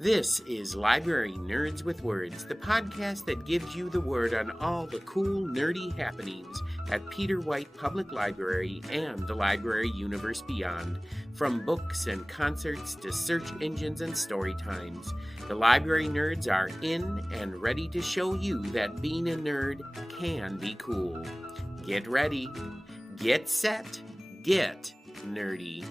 This is Library Nerds with Words, the podcast that gives you the word on all the cool, nerdy happenings at Peter White Public Library and the library universe beyond. From books and concerts to search engines and story times, the library nerds are in and ready to show you that being a nerd can be cool. Get ready, get set, get nerdy.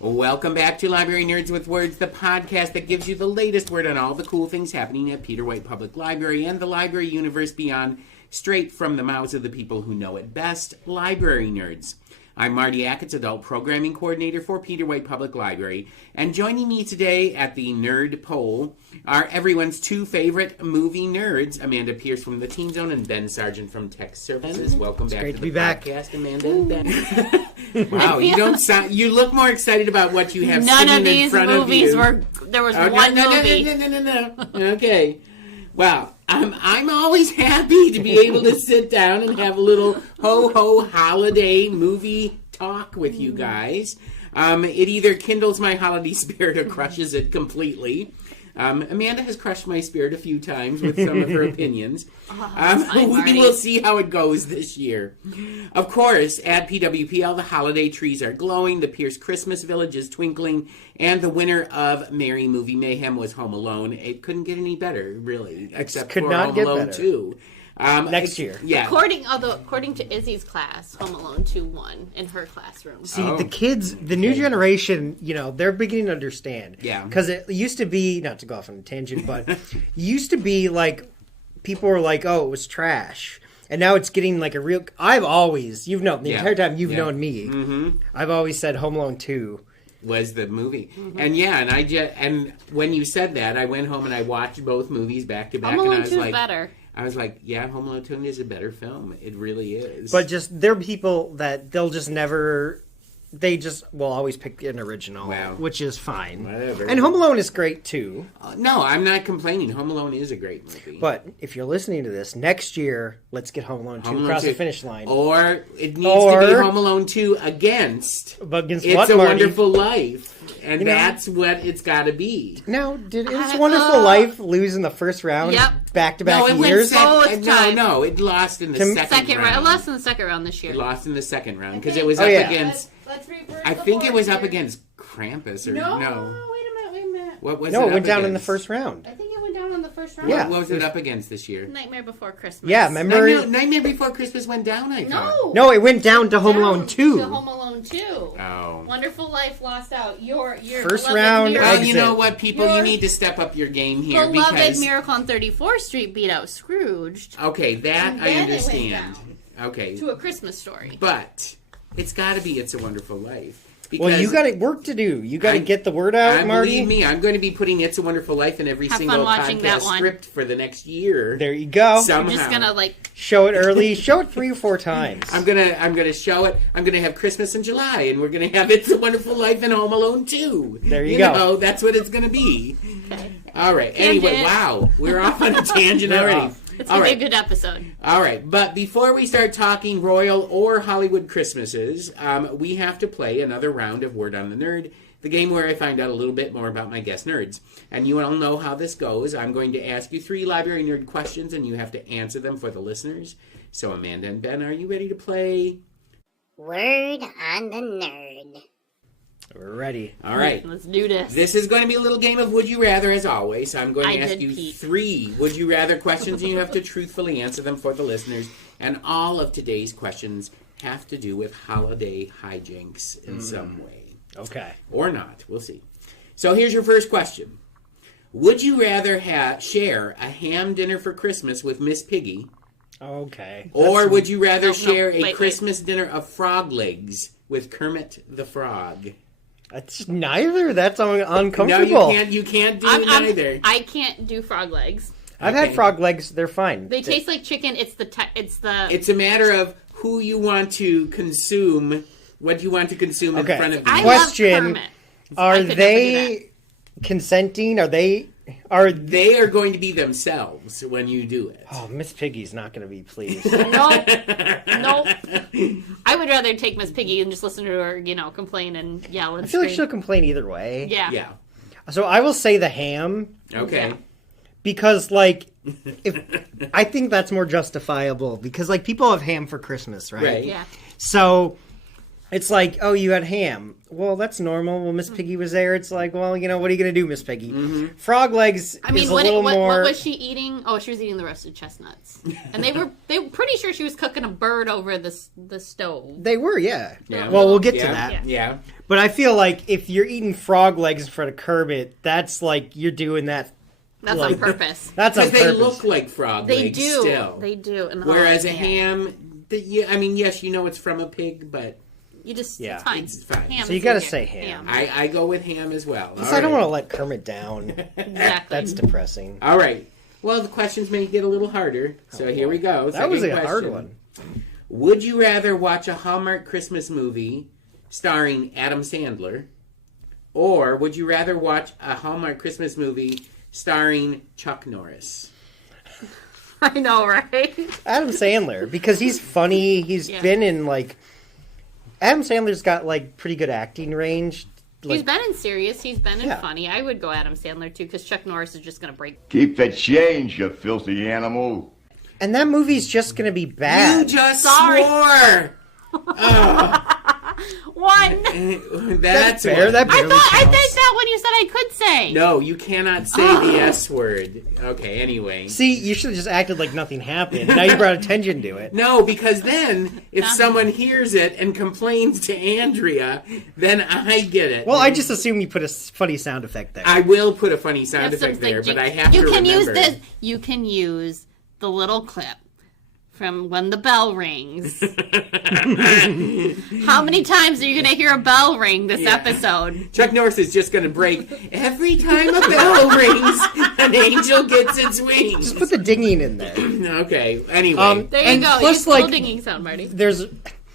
Welcome back to Library Nerds with Words, the podcast that gives you the latest word on all the cool things happening at Peter White Public Library and the library universe beyond, straight from the mouths of the people who know it best, library nerds. I'm Marty, Adult Programming Coordinator for Peter White Public Library, and joining me today at the Nerd Poll are everyone's two favorite movie nerds, Amanda Pierce from the Teen Zone and Ben Sargent from Tech Services. Welcome back to the podcast, Amanda and Ben. Wow, you don't sound. You look more excited about what you have sitting in front of you. None of these movies were. There was one movie. No. Okay. Well, I'm always happy to be able to sit down and have a little ho-ho holiday movie talk with you guys. It either kindles my holiday spirit or crushes it completely. Amanda has crushed my spirit a few times with some of her opinions. We will see how it goes this year. Of course, at PWPL, the holiday trees are glowing, the Pierce Christmas Village is twinkling, and the winner of Merry Movie Mayhem was Home Alone. It couldn't get any better, really, except for Home Alone 2. Next year. Yeah. According to Izzy's class, Home Alone 2 won in her classroom. See, the kids, the new generation, they're beginning to understand. Yeah. Because it used to be, not to go off on a tangent, but it used to be like, people were like, oh, it was trash. And now it's getting like a real, I've always, entire time you've known me, I've always said Home Alone 2 was the movie. And and when you said that, I went home and I watched both movies back to back. Home Alone and I was 2 is like, better. I was like, yeah, Home Alone 2 is a better film. It really is. But just, there are people that they'll just never, they just will always pick an original, which is fine. Whatever. And Home Alone is great, too. No, I'm not complaining. Home Alone is a great movie. But if you're listening to this, next year, let's get Home Alone 2 across the finish line. Or it needs to be Home Alone 2 against It's what, a Marty? Wonderful Life. And that's what it's got to be. Now, did It's a Wonderful Life lose in the first round back-to-back years? No, it lost in the second round. It lost in the second round this year. It lost in the second round because it was up against... I think it was up against Krampus or no. Wait a minute. What was it went down against? in the first round. I think it went down in the first round. Yeah. What was it up against this year? Nightmare Before Christmas. Yeah, remember? Nightmare Before Christmas went down, I thought. No, it went down to Home Alone 2. To Home Alone 2. Oh. Wonderful Life lost out. Your first round. Well, you know what, people? You need to step up your game here. Beloved Miracle on 34th Street beat out Scrooged. Okay, that I understand. Okay. To A Christmas Story. But it's got to be It's a Wonderful Life. Well, you got work to do. You got to get the word out, Marty. Believe me, I'm going to be putting It's a Wonderful Life in every single podcast script for the next year. There you go. Somehow. You're just gonna show it early. Show it 3 or 4 times. I'm gonna show it. I'm gonna have Christmas in July, and we're gonna have It's a Wonderful Life and Home Alone 2. There you go. That's what it's gonna be. Okay. All right. Anyway, wow, we're off on a tangent already. It's going to be a good episode. All right. But before we start talking Royal or Hollywood Christmases, we have to play another round of Word on the Nerd, the game where I find out a little bit more about my guest nerds. And you all know how this goes. I'm going to ask you 3 library nerd questions, and you have to answer them for the listeners. So, Amanda and Ben, are you ready to play Word on the Nerd? We're ready. All right. Let's do this. This is going to be a little game of Would You Rather, as always. I'm going to ask you 3 Would You Rather questions, and you have to truthfully answer them for the listeners. And all of today's questions have to do with holiday hijinks in some way. Okay. Or not. We'll see. So here's your first question. Would you rather share a ham dinner for Christmas with Miss Piggy? Okay. Or would you rather share a Christmas dinner of frog legs with Kermit the Frog? That's neither. That's uncomfortable. No, you can't do neither. I can't do frog legs. I've had frog legs. They're fine. They taste like chicken. It's a matter of who you want to consume, what you want to consume in front of you. Question: Are they consenting? Are they They are going to be themselves when you do it. Oh, Miss Piggy's not going to be pleased. Nope. I would rather take Miss Piggy and just listen to her, complain and yell and I feel like scream. she'll complain either way. Yeah. So I will say the ham. Okay. Yeah. Because, like, I think that's more justifiable. Because, like, people have ham for Christmas, right? Right. Yeah. So it's like, oh, you had ham. Well, that's normal. Well, Miss Piggy was there. It's like, well, what are you going to do, Miss Piggy? Mm-hmm. Frog legs I mean, is a little more... what was she eating? Oh, she was eating the roasted chestnuts. And they were pretty sure she was cooking a bird over the stove. They were, yeah. Yeah. Well, we'll get to that. Yeah. But I feel like if you're eating frog legs in front of Kermit, that's like you're doing that. That's like, on purpose. That's on Because they purpose. look like frog They legs do. still. They do. And Whereas a ham, yes, it's from a pig, but you just, Yeah. it's fine. It's fine. Ham So you is gotta easier. say ham. I go with ham as well. Plus, All I don't right. want to let Kermit down. Exactly. That's depressing. All right. Well, the questions may get a little harder, so here we go. That was a Second hard question. one. Would you rather watch a Hallmark Christmas movie starring Adam Sandler, or would you rather watch a Hallmark Christmas movie starring Chuck Norris? I know, right? Adam Sandler, because he's funny. He's been in like. Adam Sandler's got like pretty good acting range. He's been in serious. He's been in Yeah. funny. I would go Adam Sandler too, because Chuck Norris is just going to break. Keep the change, you filthy animal. And that movie's just going to be bad. You just Sorry. swore! One. That's fair. one. That I barely thought I counts. think that when you said I could say. No, you cannot say the S word. Okay, anyway. See, you should have just acted like nothing happened. Now you brought attention to it. No, because then if someone hears it and complains to Andrea, then I get it. Well, I just assume you put a funny sound effect there. I will put a funny sound Have some effect there, things but I have to You can remember. use this. You can use the little clip from when the bell rings. How many times are you going to hear a bell ring this episode? Chuck Norris is just going to break every time a bell rings. An angel gets its wings. Just put the dinging in there. Okay. Anyway, There you And go. plus, Use like- little dinging sound, Marty. There's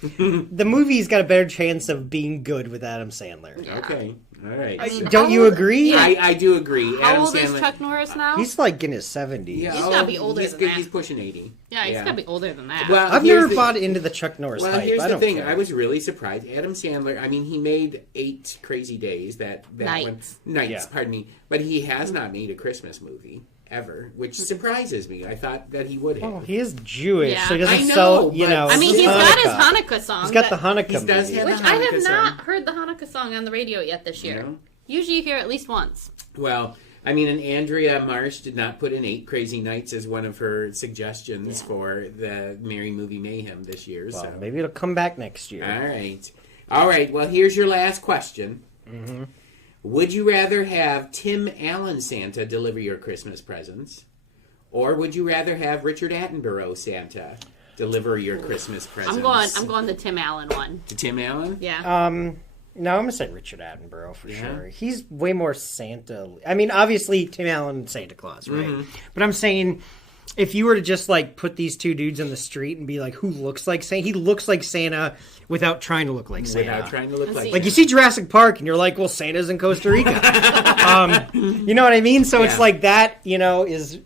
the movie's got a better chance of being good with Adam Sandler. okay. All right. Don't you agree? I do agree. How Adam old Sandler. is Chuck Norris now? He's like in his 70s. Yeah, He's gotta be older he's than good- that. He's pushing 80. yeah, he's got to be older than that. Well, I've here's never the- bought into the Chuck Norris Well, hype. here's I the don't thing. care. I was really surprised. Adam Sandler. I mean, he made 8 Crazy Days. That Nights. Nights. Yeah. Pardon me. But he has not made a Christmas movie ever, which surprises me. I thought that he would have. Well, he is Jewish, Yeah. so he doesn't I know, sell, but- I mean, he's got his Hanukkah song. He's got the that- Hanukkah He does movie. have Which the I have Hanukkah not song. heard the Hanukkah song on the radio yet this year. No? Usually you hear it at least once. Well, I mean, and Andrea Marsh did not put in 8 Crazy Nights as one of her suggestions for the Merry Movie Mayhem this year. Well, So maybe it'll come back next year. All right. Well, here's your last question. Mm-hmm. Would you rather have Tim Allen Santa deliver your Christmas presents, or would you rather have Richard Attenborough Santa deliver your Christmas presents? I'm going the Tim Allen one. to Tim Allen. Yeah. No, I'm gonna say Richard Attenborough for sure. He's way more Santa. I mean, obviously Tim Allen, Santa Claus, right? Mm-hmm. But I'm saying, if you were to just like put these two dudes in the street and be like, who looks like Santa? He looks like Santa without trying to look like Santa. Without trying to look like Like you see Jurassic Park and you're like, well, Santa's in Costa Rica. You know what I mean? So it's Yeah. like that, is.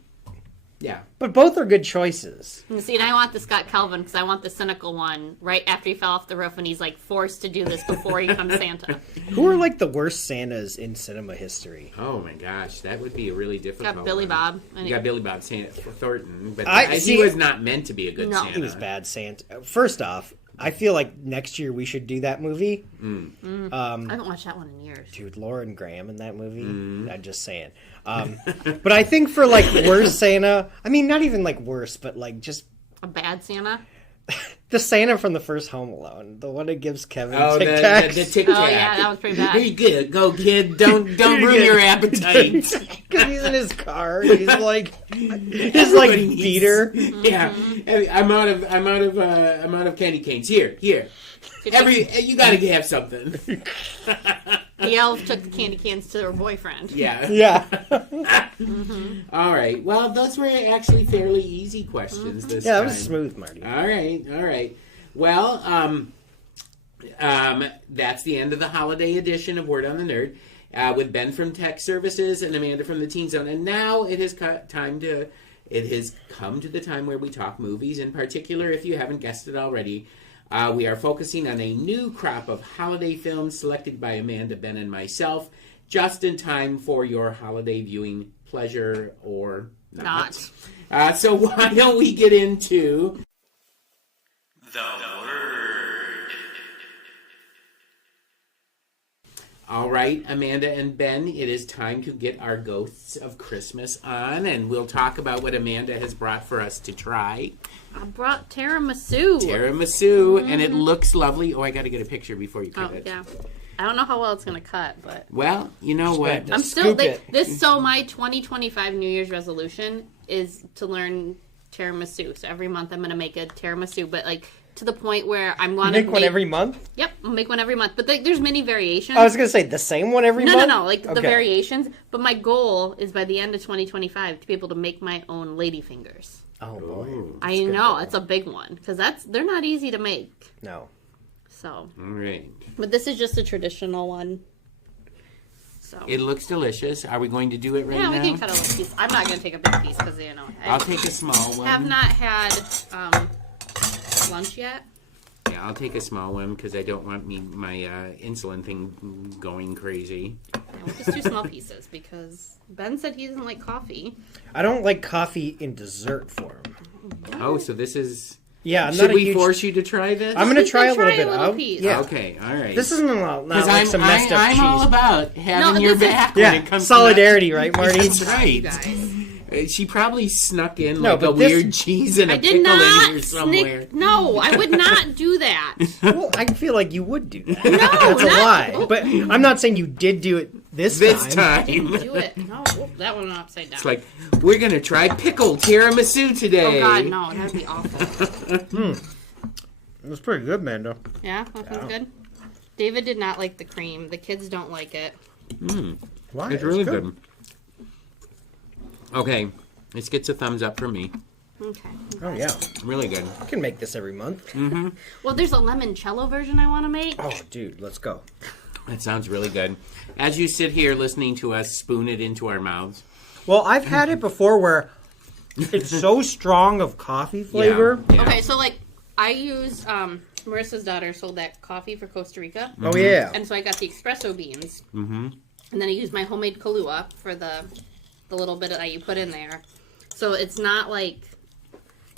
Yeah. But both are good choices. And see, and I want the Scott Calvin because I want the cynical one right after he fell off the roof and he's like forced to do this before he becomes Santa. Who are like the worst Santas in cinema history? Oh my gosh, that would be a really difficult. Got Billy one. Bob. You got Billy Bob Thornton, but I- he see- was not meant to be a good No. Santa. He was bad Santa. First off, I feel like next year we should do that movie. I haven't watched that one in years. Dude, Lauren Graham in that movie. I'm just saying. But I think for like worst Santa, I mean, not even like worse, but like just A bad Santa? the Santa from the first Home Alone, the one that gives Kevin Oh, Tic the Tacs. Tic Tac. Oh, yeah, that was pretty bad. Very good. Go, kid. Don't ruin your appetite. Because he's in his car. And he's like his like Everybody needs- beater. Yeah, I'm out of candy canes. Here. You gotta have something. The elf took the candy cans to her boyfriend. Yeah. Yeah. All right. Well, those were actually fairly easy questions this Yeah, time. that was smooth, Marty. All right. Well, that's the end of the holiday edition of Word on the Nerd. with Ben from Tech Services and Amanda from the Teen Zone. And now it has come to the time where we talk movies. In particular, if you haven't guessed it already, we are focusing on a new crop of holiday films selected by Amanda, Ben, and myself, just in time for your holiday viewing pleasure or not. So why don't we get into the word? All right, Amanda and Ben, it is time to get our Ghosts of Christmas on, and we'll talk about what Amanda has brought for us to try. I brought tiramisu. And it looks lovely. Oh, I got to get a picture before you cut it. Yeah. I don't know how well it's going to cut, but... Well, you know what? I'm still... So my 2025 New Year's resolution is to learn tiramisu. So every month I'm going to make a tiramisu, but like to the point where I'm going to make one every month? Yep, I'll make one every month. But there's many variations. I was going to say the same one every month? No, like the variations. But my goal is by the end of 2025 to be able to make my own ladyfingers. Oh, boy. I know, it's a big one. Because they're not easy to make. No. So. All right. But this is just a traditional one. So. It looks delicious. Are we going to do it right now? Yeah, we can cut a little piece. I'm not going to take a big piece because, I'll take a small one. I have not had lunch yet. Yeah, I'll take a small one because I don't want my insulin thing going crazy. Yeah, we'll just do small pieces because Ben said he doesn't like coffee. I don't like coffee in dessert form. Oh, so this is... Yeah, should we force you to try this? I'm going to try a little bit. Piece. Yeah. Okay, all right. This isn't not like some messed up cheese. I'm all about having your back when it comes solidarity, to right, Marty? That's right. She probably snuck in weird cheese and a pickle in here somewhere. No, I would not do that. Well, I feel like you would do that. No, that's a lie. But I'm not saying you did do it this time. Do it. No, that one went upside down. It's like, we're going to try pickled tiramisu today. Oh, God, no. That would be awful. It was pretty good, Mando. Yeah, that sounds good. David did not like the cream. The kids don't like it. Why? It's really good. Okay, this gets a thumbs up from me. Okay. Oh, yeah. Really good. I can make this every month. Mm-hmm. Well, there's a limoncello version I want to make. Oh, dude, let's go. That sounds really good. As you sit here listening to us spoon it into our mouths. Well, I've had it before where it's so strong of coffee flavor. Yeah. Okay, so like I use Marissa's daughter sold that coffee for Costa Rica. Mm-hmm. Oh, yeah. And so I got the espresso beans. Mm-hmm. And then I used my homemade Kahlua for the little bit that you put in there. So it's not like...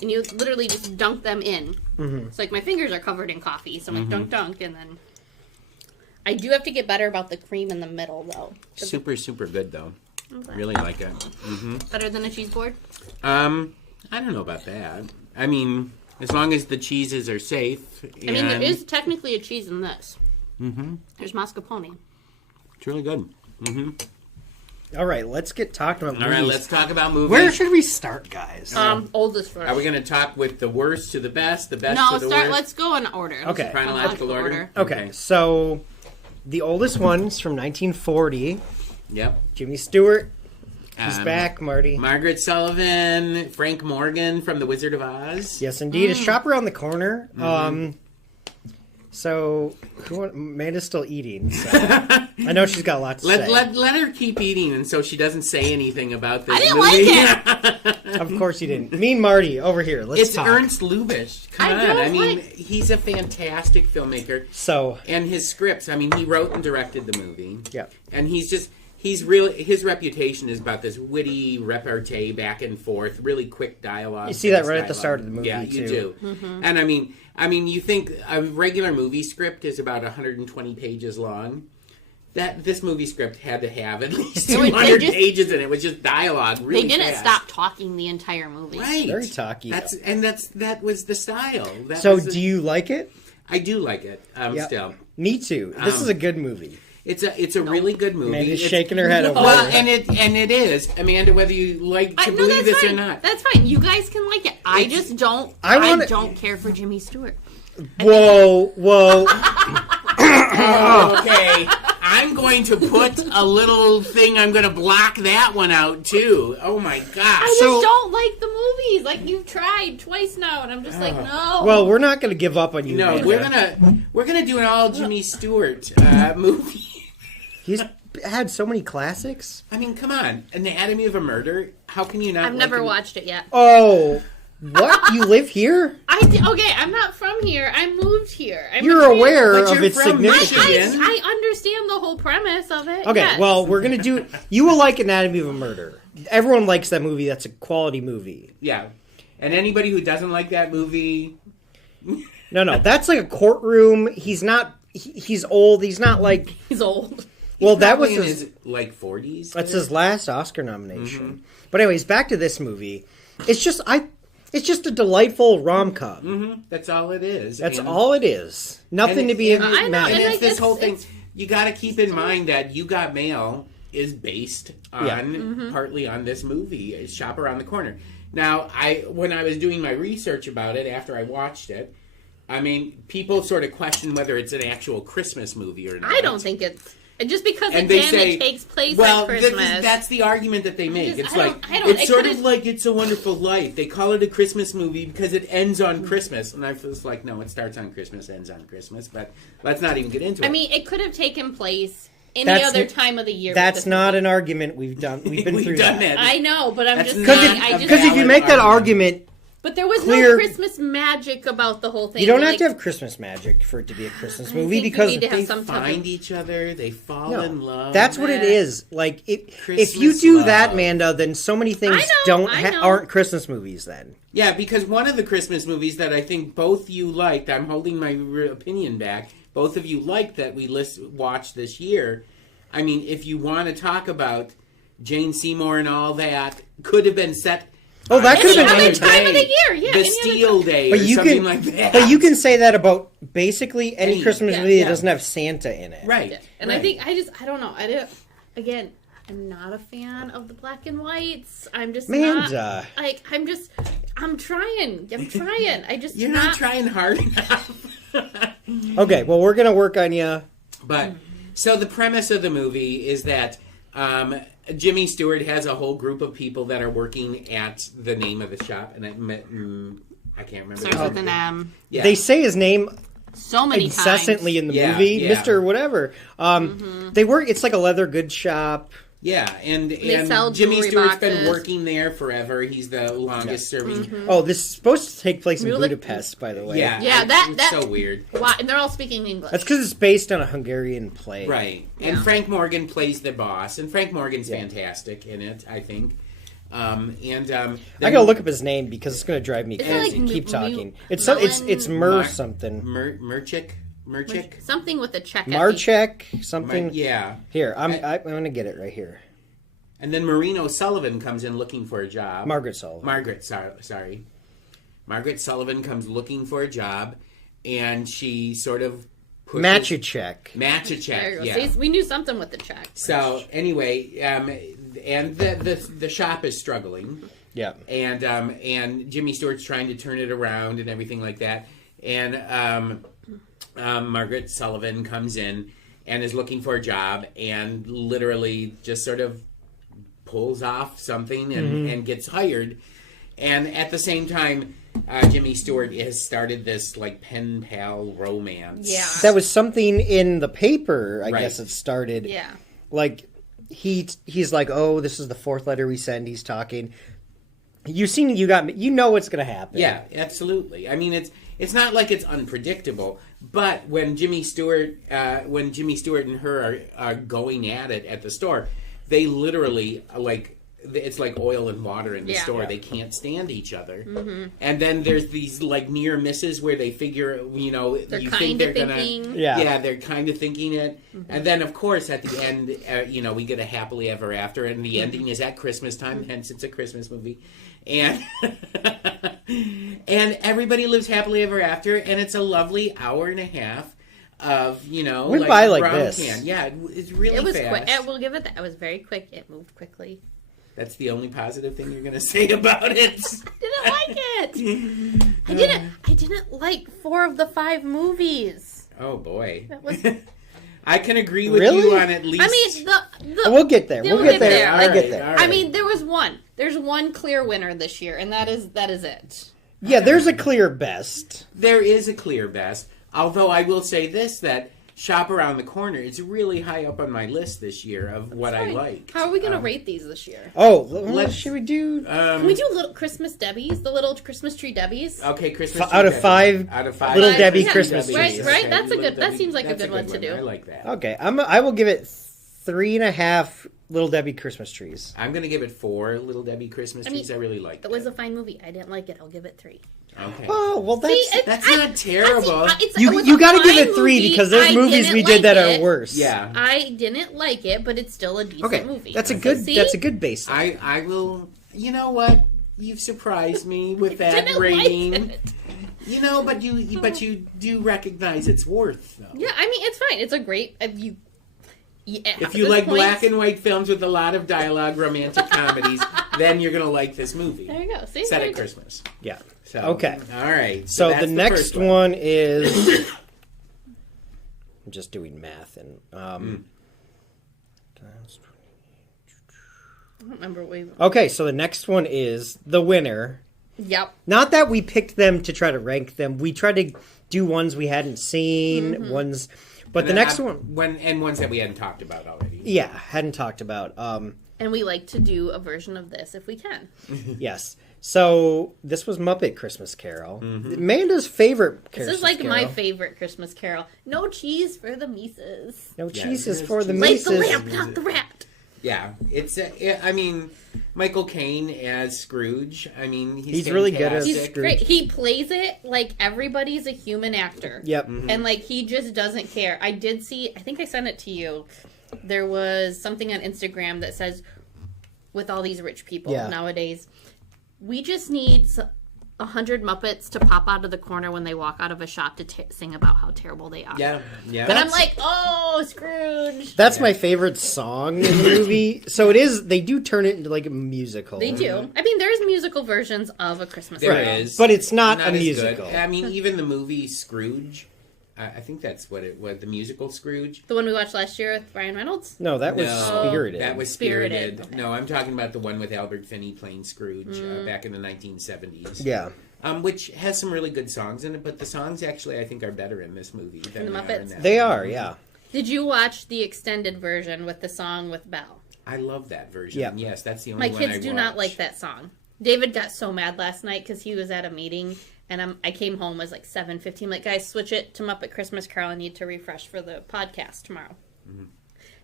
And you literally just dunk them in. Mm-hmm. So like my fingers are covered in coffee. So I'm like dunk, and then... I do have to get better about the cream in the middle, though. Super, super good, though. Okay. Really like it. Mm-hmm. Better than a cheese board? I don't know about that. I mean, as long as the cheeses are safe. I mean, there is technically a cheese in this. Mm-hmm. There's mascarpone. It's really good. Mm-hmm. All right, let's get talking about movies. All right, let's talk about movies. Where should we start, guys? Oldest first. Are we going to talk with the worst to the best to the worst? Let's go in order. Okay. Chronological order? Okay, so the oldest one's from 1940. Yep. Jimmy Stewart. He's back, Marty. Margaret Sullivan, Frank Morgan from The Wizard of Oz. Yes, indeed. A shop around the corner. So, Amanda's still eating. So. I know she's got a lot to say. Let her keep eating, and so she doesn't say anything about this I didn't movie. like it. Of course you didn't. Me and Marty, over here. Let's talk. Ernst Lubitsch. Come on. I mean, he's a fantastic filmmaker. So, and his scripts. I mean, he wrote and directed the movie. Yeah. And he's really, his reputation is about this witty repartee back and forth, really quick dialogue. You see that right at the start of the movie, yeah, you too. do. Mm-hmm. And I mean, you think a regular movie script is about 120 pages long. This movie script had to have at least 200 pages in it. It was just dialogue. Really, they didn't fast. stop talking the entire movie. Right, very talky. That was the style. Do you like it? I do like it. Still, me too. This is a good movie. It's a really good movie. Amanda's shaking her head over well, it. and it is, Amanda. Whether you like to believe this or not, that's fine. You guys can like it. I just don't. I don't care for Jimmy Stewart. Whoa. Okay, I'm going to put a little thing. I'm going to block that one out too. Oh my gosh! I just don't like the movies. Like you've tried twice now, and I'm just like, no. Well, we're not going to give up on you. No, Amanda. we're gonna do an all Jimmy Stewart movie. He's had so many classics. I mean, come on. Anatomy of a Murder. How can you not? I've never watched it yet. Oh, what? You live here? Okay, I'm not from here. I moved here. You're aware But of you're its from significance. Michigan. I understand the whole premise of it. Okay, yes. well, we're going to do... You will like Anatomy of a Murder. Everyone likes that movie. That's a quality movie. Yeah. And anybody who doesn't like that movie... No. That's like a courtroom. He's not... He's old. He's not like... He's old. Well, that was Probably in his... his, like, 40s. That's his last Oscar nomination. But anyways, back to this movie. It's just a delightful rom-com. That's all it is. That's And- all it is. Nothing and to be and- I know, mad And at. it's this it's- whole thing. it's- You got to keep in mind that You Got Mail is based on Yeah. partly on this movie, It's Shop Around the Corner. Now, when I was doing my research about it after I watched it, I mean, people sort of question whether it's an actual Christmas movie or not. I don't think it's... Just because, And again, they say, it takes place well, at Christmas. that's the argument that they make. It's I like don't- it's it sort could've- of like It's a Wonderful Life. They call it a Christmas movie because it ends on Christmas, and I was like, no, it starts on Christmas, ends on Christmas. But let's not even get into it. I mean, it could have taken place any That's other n- time of the year. That's not an argument we've done. We've been through done that. that. I know, but I'm That's just not saying. a Because if you valid make that argument. argument, But there was clear- no Christmas magic about the whole thing. you don't Like, have to have Christmas magic for it to be a Christmas movie think you because need to have they some type find of- each other, they fall No, in love. that's what it Yeah. is. Like if you Christmas do love. that, Manda, then so many things I know. aren't Christmas movies. Then Yeah, because one of the Christmas movies that I think both you liked, I'm holding my opinion back, both of you liked that we watched this year. I mean, if you want to talk about Jane Seymour and all that, could have been set. Oh, that could have been any any time of the year, yeah, The any other Steel time. Day But or you something can, like that. but you can say that about basically any Any- Christmas yeah, movie yeah. that doesn't have Santa in it. Right. Yeah. And right. I think I don't know. Again, I'm not a fan of the black and whites. I'm just Manda. not. Like I'm trying. I just You're not trying hard enough. Okay, well we're gonna work on you. But so the premise of the movie is that Jimmy Stewart has a whole group of people that are working at the name of the shop, and I can't remember. starts with an M. Yeah. They say his name So many incessantly times. in the Yeah, movie, yeah. Mr. Whatever. They work. It's like a leather goods shop. Yeah, and sell Jimmy jewelry Stewart's boxes. been working there forever. He's the longest serving. Oh, this is supposed to take place in Really? Budapest, by the way. Yeah, Yeah, it's that- so weird. Why? And they're all speaking English. That's because it's based on a Hungarian play. Right, and Yeah. Frank Morgan plays the boss, and Frank Morgan's fantastic in it, I think. I gotta look up his name because it's gonna drive me Is it crazy. like Keep Mu- talking. Mu- It's Mullen- Mer Mar- something. Merchik. Something with a check. at the- Marchek something. Yeah, Here, I'm gonna get it right here. and then Marino Sullivan comes in looking for a job. Margaret Sullivan. Margaret, sorry. Margaret Sullivan comes looking for a job, and she sort of pushes... Match a check. Match a There check, you go. yeah. See, we knew something with the check. So, anyway, and the shop is struggling, Yeah. and Jimmy Stewart's trying to turn it around and everything like that, and Margaret Sullivan comes in and is looking for a job, and literally just sort of pulls off something and gets hired. And at the same time, Jimmy Stewart has started this like pen pal romance. Yeah. That was something in the paper. I Right. guess it started. Yeah. Like he's like, oh, this is the fourth letter we send. He's talking. You know what's gonna happen. Yeah, absolutely. I mean, it's not like it's unpredictable, but when Jimmy Stewart and her are going at it at the store, they literally it's like oil and water in the Yeah. store. Yeah. They can't stand each other. And then there's these like near misses where they figure, They're you kind think they're of gonna, thinking. Yeah. they're kind of thinking it. And then of course at the end, we get a happily ever after, and the ending is at Christmas time. Hence, it's a Christmas movie, and and everybody lives happily ever after, and it's a lovely hour and a half of Went by like brown this. can. Yeah, it's really It was fast. quick. We'll give it that. It was very quick. It moved quickly. That's the only positive thing you're gonna say about it. Didn't like it. I didn't like 4 of the 5 movies. Oh boy. That was. I can agree with Really? you on at least. I mean, the We'll get there. Yeah, We'll get there. Like, I'll get there. all I right. mean, there was one. There's one clear winner this year, and that is it. Yeah, there's a clear best. There is a clear best. Although I will say this, that shop around the corner. It's really high up on my list this year of what I like. How are we going to rate these this year? Oh, what should we do? Can we do little Christmas Debbies? The little Christmas tree Debbies? Okay, Christmas Out of five Little Debbie Christmas trees. Right, Okay, that's a good. Little That seems like a that's good one to do. I like that. Okay, I will give it 3.5 Little Debbie Christmas trees. I'm going to give it 4 Little Debbie Christmas trees. I really like it. It was a fine movie. I didn't like it. I'll give it 3. Okay. Oh, well, That's not terrible. You got to give it 3 because there's movies we did that are worse. Yeah. I didn't like it, but it's still a decent movie. That's a So good. see? That's a good base. I will. You know what? You've surprised me with that Didn't rating. like it. You know, but you do recognize it's worth though. Yeah, I mean it's fine. It's a great. If you like black and white films with a lot of dialogue, romantic comedies, then you're gonna like this movie. There you go. See, Set at Christmas. Yeah. So, Okay. All right. So that's the next first one is. I'm just doing math and. I don't remember what we. Okay, so the next one is the winner. Yep. Not that we picked them to try to rank them. We tried to do ones we hadn't seen, ones. But the next one, and ones that we hadn't talked about already. yeah, hadn't talked about. And we like to do a version of this if we can. Yes. So this was Muppet Christmas Carol. Amanda's favorite Christmas This is like Carol. my favorite Christmas Carol. No cheese for the Mises. No Yeah, cheeses it for is the cheese. Like Mises. the lamp, not the rat. Yeah, it's. I mean, Michael Caine as Scrooge. I mean, He's really good as He's fantastic. great. He plays it like everybody's a human actor. Yep. And like he just doesn't care. I did see, I think I sent it to you. There was something on Instagram that says, with all these rich people nowadays, we just need 100 Muppets to pop out of the corner when they walk out of a shop to sing about how terrible they are. Yeah, yeah. And I'm like, oh, Scrooge. That's my favorite song in the movie. So it is. They do turn it into like a musical. They do. I mean, there's musical versions of A Christmas There Carol. is, But it's not a as musical. good. I mean, even the movie Scrooge. I think that's what it was. The musical Scrooge. The one we watched last year with Ryan Reynolds? No, that was No, Spirited. That was Spirited. Spirited. No, I'm talking about the one with Albert Finney playing Scrooge back in the 1970s. Yeah. Which has some really good songs in it, but the songs actually I think are better in this movie than In the they are in Muppets? that They one. are, yeah. Did you watch the extended version with the song with Belle? I love that version. Yeah. Yes, that's the only My one I kids do watch. not like that song. David got so mad last night because he was at a meeting, and I came home, it was like 7:15. Like, guys, switch it to Muppet Christmas Carol. I need to refresh for the podcast tomorrow.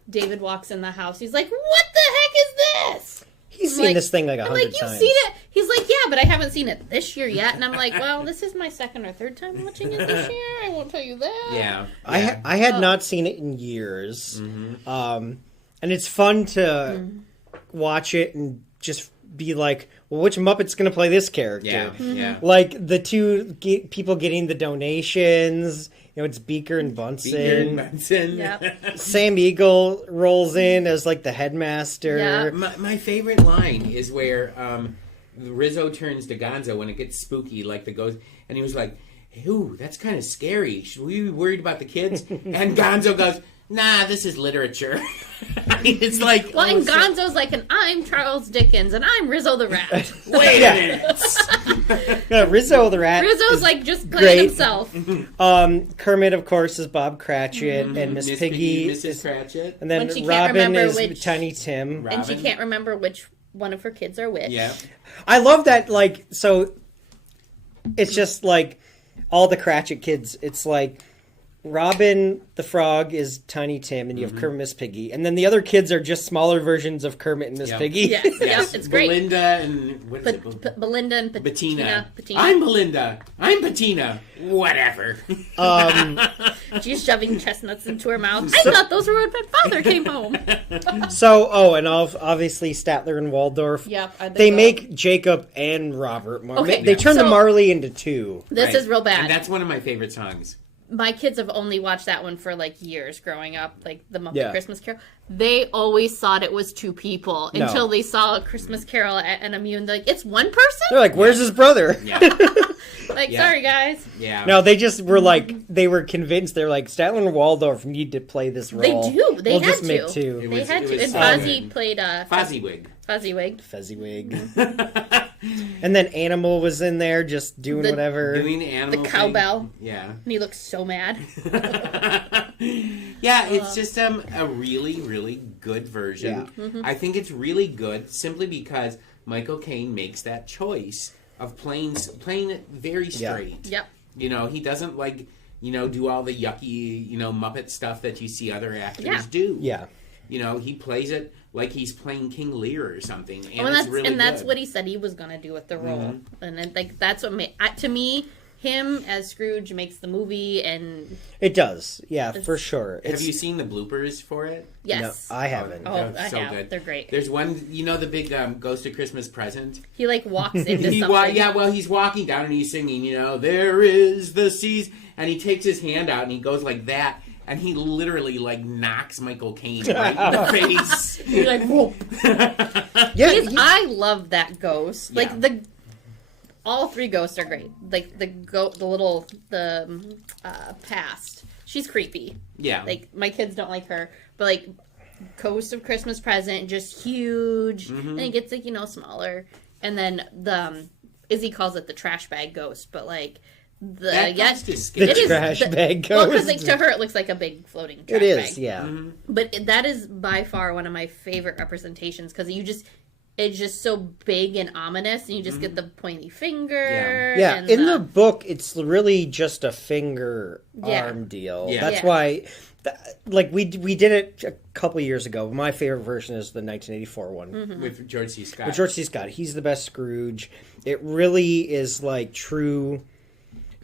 David walks in the house. He's like, what the heck is this? He's I'm seen like- this thing like I'm 100 like, times. you've seen it? He's like, yeah, but I haven't seen it this year yet. And I'm like, well, this is my second or third time watching it this year. I won't tell you that. Yeah. I had not seen it in years. And it's fun to watch it and just be like, well, which Muppet's going to play this character? Yeah. Yeah. Like the two people getting the donations. You know, it's Beaker and Bunsen. Beaker and Bunsen. Yep. Sam Eagle rolls in as like the headmaster. Yeah. My favorite line is where Rizzo turns to Gonzo when it gets spooky, like the ghost, and he was like, "Ooh, that's kind of scary. Should we be worried about the kids?" And Gonzo goes, "Nah, this is literature." It's like, Well, and Gonzo's like, and I'm Charles Dickens, and I'm Rizzo the Rat. wait a minute. Yeah, Rizzo the Rat. Rizzo's is like just great. playing himself. Kermit, of course, is Bob Cratchit, and Miss Piggy, Mrs. Cratchit. and then When she can't Robin remember is which- Tiny Tim. And she Robin. can't remember which one of her kids are which. Yeah. I love that. Like, so it's just like all the Cratchit kids. It's like Robin the Frog is Tiny Tim, and you have Kermit, Miss Piggy, and then the other kids are just smaller versions of Kermit and Miss Yeah. Piggy. Yes, yes, it's great. Belinda and what is it? Belinda and Bettina. Bettina. I'm Belinda. I'm Bettina. Whatever. She's shoving chestnuts into her mouth. I thought those were when my father came home. So, and obviously Statler and Waldorf. Yep. They make Jacob and Robert. Okay, They turn the so- Marley into two. This Right. is real bad. And that's one of my favorite songs. My kids have only watched that one for like years growing up, like the Muppet Yeah. Christmas Carol. They always thought it was two people No. until they saw a Christmas Carol at an immune. They're like, it's one person? They're like, "Where's his brother?" Yeah. Like, Yeah. sorry guys. Yeah. No, they just were like, they were convinced. They're like, Statler and Waldorf need to play this They role. do. They we'll had just make to. two. It They was- had it to. was And so Fozzie good. played Fozziewig. Fozziewig. Fezziwig. And then Animal was in there just doing The- whatever. Doing the animal The cowbell. thing. Yeah. And he looks so mad. Yeah, it's just a really, really good version. Yeah. I think it's really good simply because Michael Caine makes that choice of playing it very straight. Yep. You know, he doesn't do all the yucky, Muppet stuff that you see other actors do. Yeah. You know, he plays it like he's playing King Lear or something, and that's it's really good. that's what he said he was going to do with the role, and that's what made to me. Him as Scrooge makes the movie, and it does, for sure. Have you seen the bloopers for it? Yes, no, I haven't. Oh, I so have. good. They're great. There's one, the big Ghost of Christmas Present. He walks into something. He's walking down and he's singing, there is the seas, and he takes his hand out and he goes like that, and he literally knocks Michael Caine right in the face. He's like, whoa. I love that ghost. Yeah. All three ghosts are great. The past. She's creepy. Yeah. My kids don't like her, but Ghost of Christmas Present, just huge, and it gets smaller, and then Izzy calls it the trash bag ghost, but that ghost is scary. The trash bag ghost. Well, because to her it looks like a big floating trash bag. It is, yeah. But that is by far one of my favorite representations because it's just so big and ominous, and you just get the pointy finger. Yeah, and in the book, it's really just a finger arm deal. Yeah. That's why, we did it a couple years ago. My favorite version is the 1984 one. With George C. Scott. With George C. Scott. He's the best Scrooge. It really is, true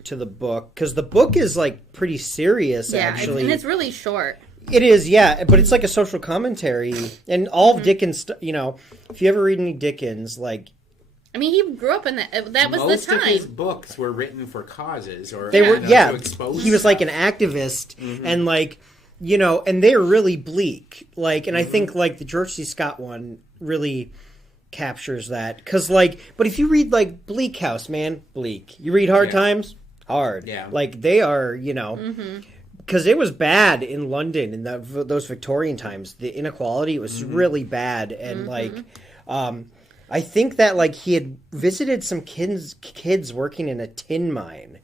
to the book. Because the book is, pretty serious, actually. And it's really short. It is, yeah, but it's like a social commentary, and all of Dickens, if you ever read any Dickens, he grew up in that. That was most the time. of his books were written for causes, or they were, to expose he was stuff. an activist, and and they were really bleak, and I think the George C. Scott one really captures that, because but if you read Bleak House, man, bleak. You read Hard Times, hard, they are, because it was bad in London in those Victorian times. The inequality was really bad, and I think that he had visited some kids working in a tin mine,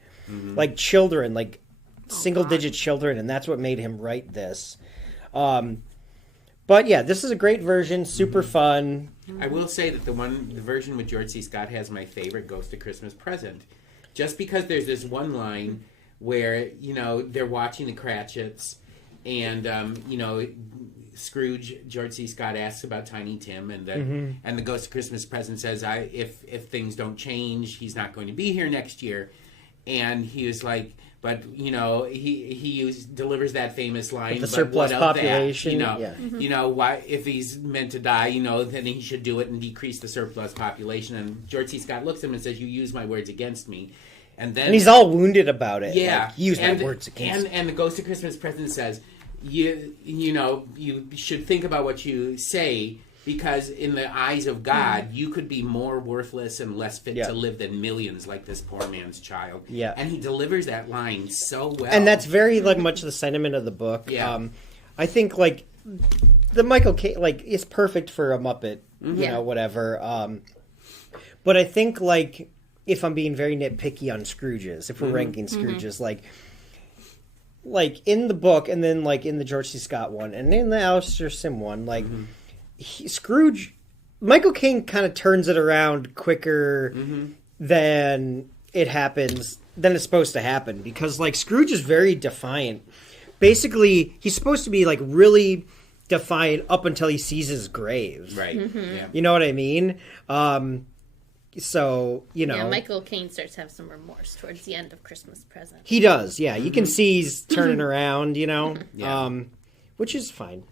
children, single-digit children, and that's what made him write this. But yeah, this is a great version, super fun. I will say that the version with George C. Scott has my favorite Ghost of Christmas Present, just because there's this one line where, they're watching the Cratchits, and, Scrooge, George C. Scott asks about Tiny Tim, and the Ghost of Christmas Present says, if things don't change, he's not going to be here next year. And he was like, but, he delivers that famous line, the surplus population, why, if he's meant to die, then he should do it and decrease the surplus population. And George C. Scott looks at him and says, you use my words against me. And he's all wounded about it. Yeah. Use my words against me. And the Ghost of Christmas Present says, you should think about what you say, because in the eyes of God, you could be more worthless and less fit to live than millions like this poor man's child. Yeah. And he delivers that line so well. And that's very much the sentiment of the book. Yeah. I think the Michael Caine is perfect for a Muppet, whatever. But I think if I'm being very nitpicky on Scrooges, if we're ranking Scrooges, in the book, and then in the George C. Scott one, and in the Alistair Sim one, Scrooge, Michael Caine kind of turns it around quicker than it's supposed to happen, because Scrooge is very defiant. Basically, he's supposed to be really defiant up until he sees his grave. Right. Yeah. You know what I mean? So, Yeah, Michael Caine starts to have some remorse towards the end of Christmas Present. He does, yeah. You can see he's turning around, which is fine.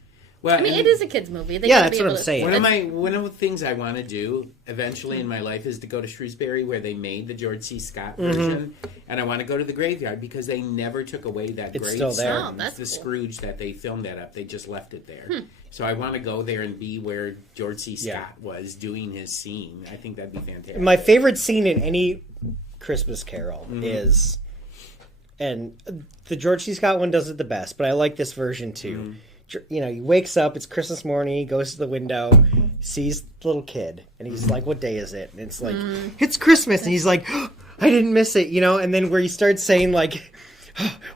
Well, it is a kid's movie. That's what I'm saying. One of the things I want to do eventually in my life is to go to Shrewsbury, where they made the George C. Scott version, and I want to go to the graveyard, because they never took away that It's great still there. song, that's the cool. Scrooge that they filmed that up. They just left it there. So I want to go there and be where George C. Scott was doing his scene. I think that'd be fantastic. My favorite scene in any Christmas Carol is, and the George C. Scott one does it the best, but I like this version too. He wakes up, it's Christmas morning, he goes to the window, sees the little kid, and he's like, what day is it? And it's it's Christmas, and he's like, oh, I didn't miss it, and then where he starts saying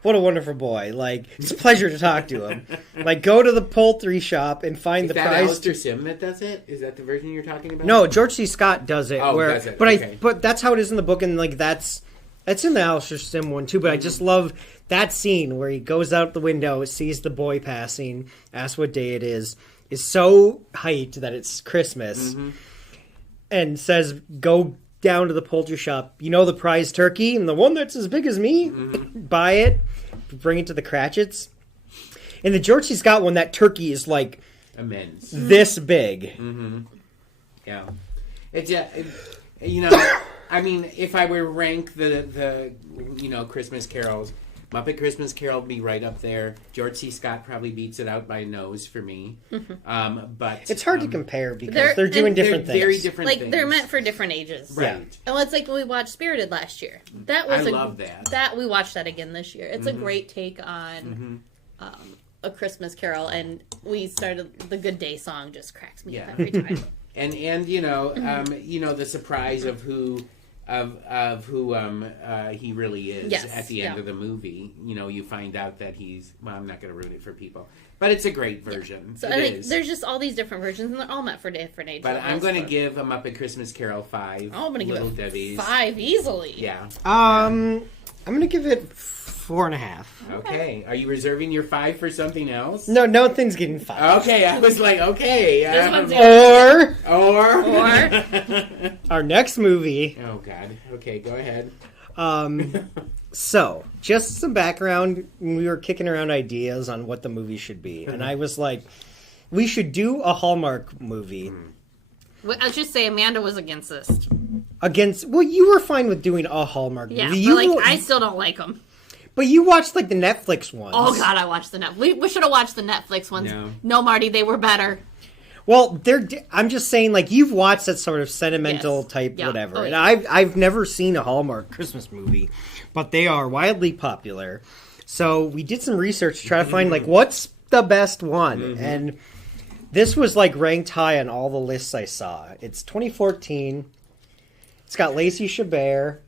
what a wonderful boy. Like, it's a pleasure to talk to him. Like, go to the poultry shop and find the prize. Is that Alistair Sim that does it? Is that the version you're talking about? No, George C. Scott does it. Does it? But Okay. but that's how it is in the book, and like that's in the Alistair Sim one too. But I just love that scene where he goes out the window, sees the boy passing, asks what day it is so hyped that it's Christmas, and says, "Go down to the poultry shop. You know the prize turkey and the one that's as big as me. Buy it, bring it to the Cratchits." In the George C. Scott one, that turkey is like immense, this big. Yeah, it's you know, I mean, if I were to rank the Christmas carols, Muppet Christmas Carol would be right up there. George C. Scott probably beats it out by a nose for me. But it's hard to compare because they're doing different things. Very different like things. they're meant for different ages, right? And it's like when we watched Spirited last year. That was I love that. That we watched that again this year. It's a great take on A Christmas Carol, and we started the Good Day song. Just cracks me up every time. and the surprise of who he really is at the end of the movie. You know, you find out that I'm not going to ruin it for people, but it's a great version. So I think there's just all these different versions, and they're all meant for different ages. But I'm going to give A Muppet Christmas Carol 5. Oh, I'm going to give it Debbie's. 5 easily. Yeah. I'm going to give it 4.5. Okay. Are you reserving your 5 for something else? No, nothing's getting 5. Okay, I was like, okay. Or our next movie. Oh, God. Okay, go ahead. So, just some background. We were kicking around ideas on what the movie should be. And I was like, we should do a Hallmark movie. I'll just say Amanda was against this. Well, you were fine with doing a Hallmark movie. Yeah, but I still don't like them. But you watched, like, the Netflix ones. Oh, God, I watched the Netflix. We should have watched the Netflix ones. No, Marty, they were better. Well, I'm just saying, like, you've watched that sort of sentimental type whatever. And I've never seen a Hallmark Christmas movie, but they are wildly popular. So we did some research to try to find, like, what's the best one? And this was, like, ranked high on all the lists I saw. It's 2014. It's got Lacey Chabert.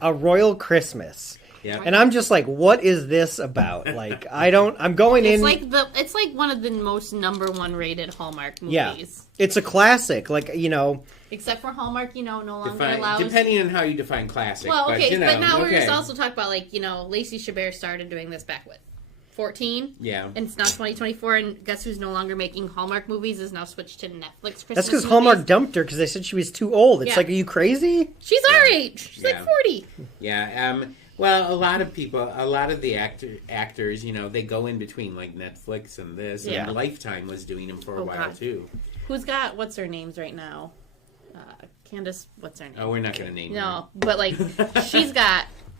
A Royal Christmas. Yeah. And I'm just like, what is this about? Like, I'm going in. It's like one of the most #1 rated Hallmark movies. Yeah. It's a classic. Like, you know. Except for Hallmark, no longer allows. Depending on how you define classic. Well, okay, but now we're just okay. also talking about, like, Lacey Chabert started doing this back with 14. Yeah. And it's now 2024, and guess who's no longer making Hallmark movies is now switched to Netflix Christmas That's because movies. Hallmark dumped her because they said she was too old. It's like, are you crazy? She's our age. She's like 40. Yeah. Well, a lot of the actors, they go in between, like, Netflix and this. And Lifetime was doing them for a while, too. Who's got what's her names right now? Candace, what's her name? Oh, we're not going to name her. No, but, like,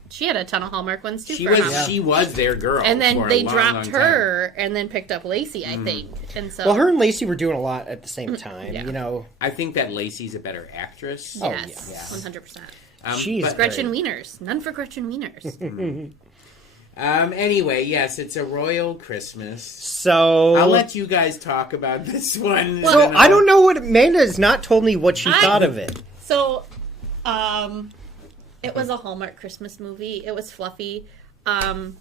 she had a ton of Hallmark ones, too. She was their girl. And then for they a long, dropped long her and then picked up Lacey, I think. And so, well, her and Lacey were doing a lot at the same time, I think that Lacey's a better actress. Yes, 100%. She's Gretchen Wieners. None for Gretchen Wieners. Anyway, yes, it's a Royal Christmas. So I'll let you guys talk about this one. So I don't know what Amanda has not told me what she thought of it. So, it was a Hallmark Christmas movie. It was fluffy. I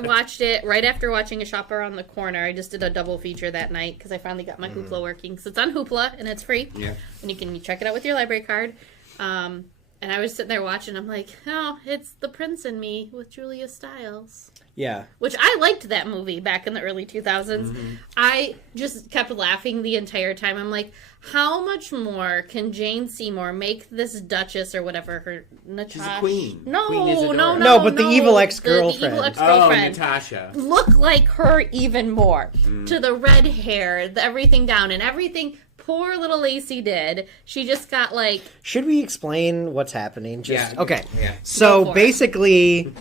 watched it right after watching A Shop Around the Corner. I just did a double feature that night because I finally got my Hoopla working. So it's on Hoopla and it's free. Yeah. And you can check it out with your library card. And I was sitting there watching. I'm like, oh, it's The Prince and Me with Julia Stiles. Yeah. Which I liked that movie back in the early 2000s. I just kept laughing the entire time. I'm like, how much more can Jane Seymour make this Duchess or whatever her Natasha? She's a queen. No, Queen Isadora. No, but the evil ex-girlfriend. The evil ex-girlfriend. Oh, Natasha. Look like her even more. To the red hair, everything down, and everything poor little Lacey did. She just got like... Should we explain what's happening? Okay. Yeah. So basically,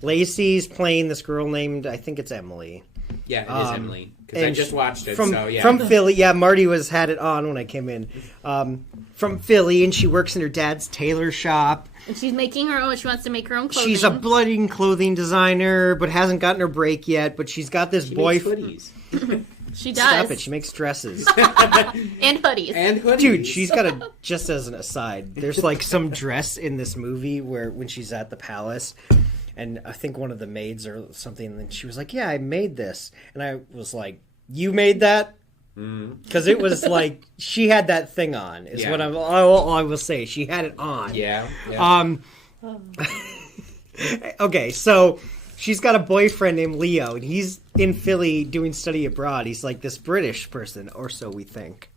Lacey's playing this girl named, I think it's Emily. Yeah, it is Emily. Because I just watched it, From Philly. Yeah, Marty had it on when I came in. From Philly, and she works in her dad's tailor shop. And she's making her own. She wants to make her own clothing. She's a budding clothing designer, but hasn't gotten her break yet. But she's got this boyfriend. She does. Stop it. She makes dresses. And hoodies. Dude, she's got a, just as an aside, there's like some dress in this movie where when she's at the palace, and I think one of the maids or something, and then she was like, yeah, I made this. And I was like, you made that? Because it was like, she had that thing on, is what I will say. She had it on. Yeah. Okay, so she's got a boyfriend named Leo, and he's in Philly doing study abroad. He's like this British person, or so we think.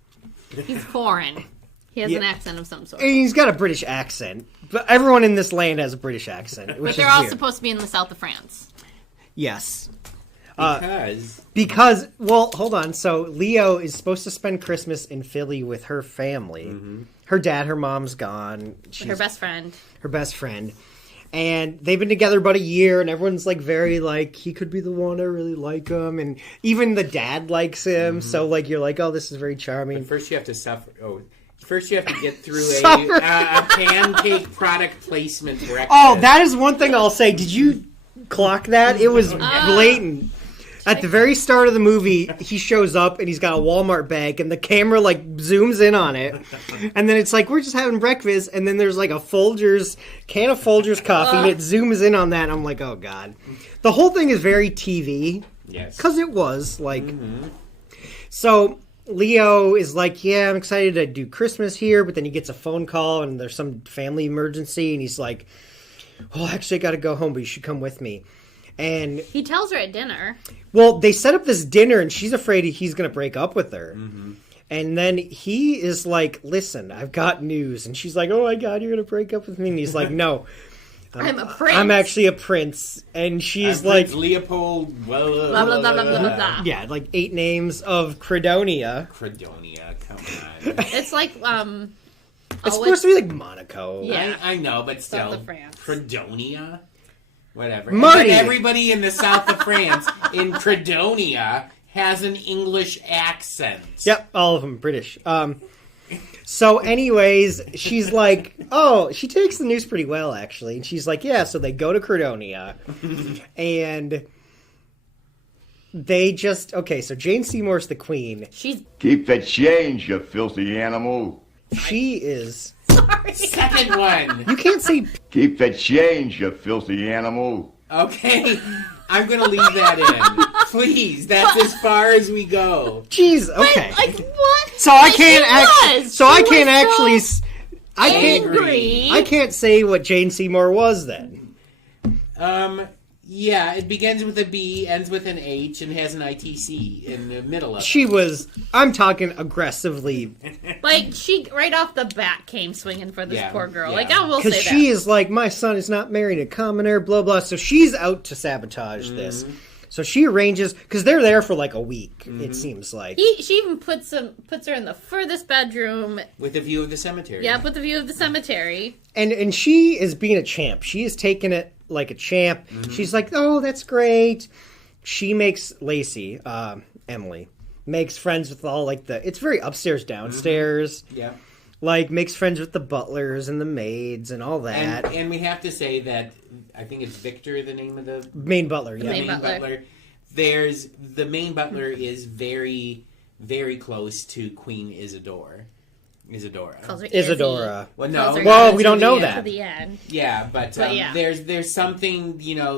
He's foreign. He has an accent of some sort. And he's got a British accent, but everyone in this land has a British accent. But they're all supposed to be in the south of France. Yes. Because, well, hold on. So Leo is supposed to spend Christmas in Philly with her family. Her dad, her mom's gone. Her best friend. Her best friend. And they've been together about a year, and everyone's like very like, he could be the one. I really like him, and even the dad likes him. So like you're like, oh, this is very charming. but first you have to suffer. First you have to get through a pancake product placement breakfast. Oh, that is one thing I'll say. Did you clock that? It was blatant. At the very start of the movie, he shows up and he's got a Walmart bag, and the camera like zooms in on it, and then it's like, we're just having breakfast, and then there's like a can of Folgers coffee, and it zooms in on that, and I'm like, oh god. The whole thing is very TV. Yes. Because it was like. So Leo is like, yeah, I'm excited to do Christmas here, but then he gets a phone call and there's some family emergency, and he's like, well, actually I gotta go home, but you should come with me. And he tells her at dinner. Well, they set up this dinner, and she's afraid he's going to break up with her. And then he is like, listen, I've got news. And she's like, oh my God, you're going to break up with me? And he's like, no. I'm a prince. I'm actually a prince. And she's like... Prince Leopold, blah, blah, blah, blah, blah, blah, blah. Yeah, like 8 names of Credonia. Credonia, come on. It's like, It's supposed to be like Monaco. Yeah. I know, but still. South of France. Credonia? Whatever. Marty. Everybody in the south of France, in Credonia, has an English accent. Yep, all of them British. So anyways, she's like, oh, she takes the news pretty well, actually. And she's like, yeah, so they go to Credonia. And they just, okay, so Jane Seymour's the queen. Keep the change, you filthy animal. She is... Sorry. Second one. You can't say... Keep the change, you filthy animal. Okay, I'm going to leave that in. Please, that's as far as we go. Jeez, okay. Like, what? So I can't actually... So I can't actually... Angry. I can't say what Jane Seymour was then. Yeah, it begins with a B, ends with an H, and has an ITC in the middle of it. She was... I'm talking aggressively... Like, she, right off the bat, came swinging for this poor girl. Yeah. Like, I will say that. Because she is like, my son is not married a commoner, blah, blah. So she's out to sabotage this. So she arranges... Because they're there for like a week, it seems like. She even puts her in the furthest bedroom. With a view of the cemetery. Yeah, with the view of the cemetery. And she is being a champ. She is taking it like a champ. She's like, oh, that's great. She makes Lacey, Emily, makes friends with all like it's very upstairs, downstairs. Yeah. Like makes friends with the butlers and the maids and all that. And we have to say that I think it's Victor, the name of the main butler. the Yeah. main butler. The main butler is very, very close to Queen Isadora. Calls her Isadora. Well, no. Well, we don't know To that. the end. Yeah, but yeah. there's something,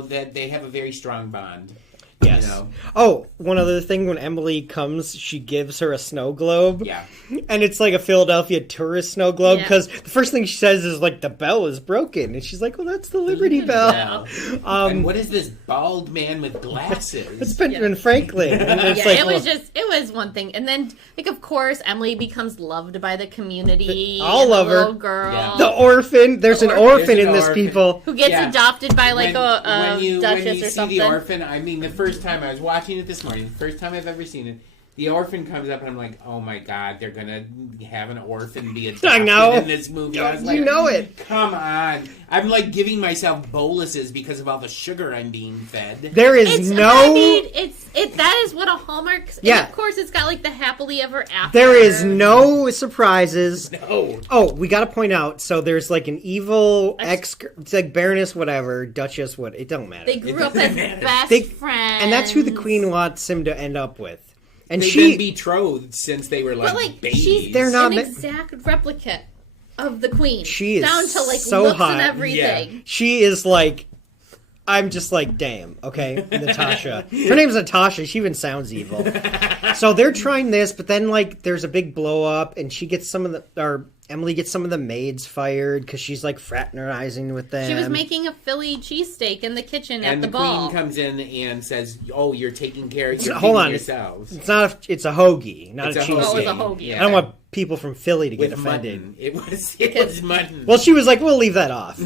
that they have a very strong bond. Yes. You know? Oh, one other thing, when Emily comes, she gives her a snow globe. Yeah. And it's like a Philadelphia tourist snow globe, Yeah. because the first thing she says is like, the bell is broken. And she's like, well, that's the Liberty Bell. And what is this bald man with glasses? It's Benjamin Franklin. And it's Yeah, like, it was one thing. And then, like, of course, Emily becomes loved by the community. I'll and love the her. little girl. Yeah. the orphan. There's an orphan There's in an this, orphan. people. Who gets Yeah. adopted by, like, a when you duchess or see something. the orphan, I mean, the first time I was watching it this morning, the first time I've ever seen it, the orphan comes up and I'm like, oh my god, they're gonna have an orphan be adopted I know. in this movie. I was like, You know it. Come on. I'm like giving myself boluses because of all the sugar I'm being fed. There is no... I mean, that is what a Hallmark... Yeah. And of course, it's got, like, the happily ever after. There is no surprises. No. Oh, we got to point out, so there's like an evil it's like Baroness whatever, Duchess what, it don't matter. They grew up as best They- friends. And that's who the queen wants him to end up with. And they've been betrothed since they were like babies. She's They're not an exact replica of the queen. She is down to like so looks hot. and everything. Yeah. She is like, I'm just like, damn, okay, Natasha. Her name's Natasha. She even sounds evil. So they're trying this, but then like there's a big blow up, and she gets Emily gets some of the maids fired because she's like fraternizing with them. She was making a Philly cheesesteak in the kitchen at and the the ball. queen comes in and says, "Oh, you're taking care of yourselves." It's not. It's a hoagie, not a cheesesteak. Oh, it was a hoagie. Yeah. I don't want people from Philly to get With offended. mutton. It was mutton. Well, she was like, "We'll leave that off."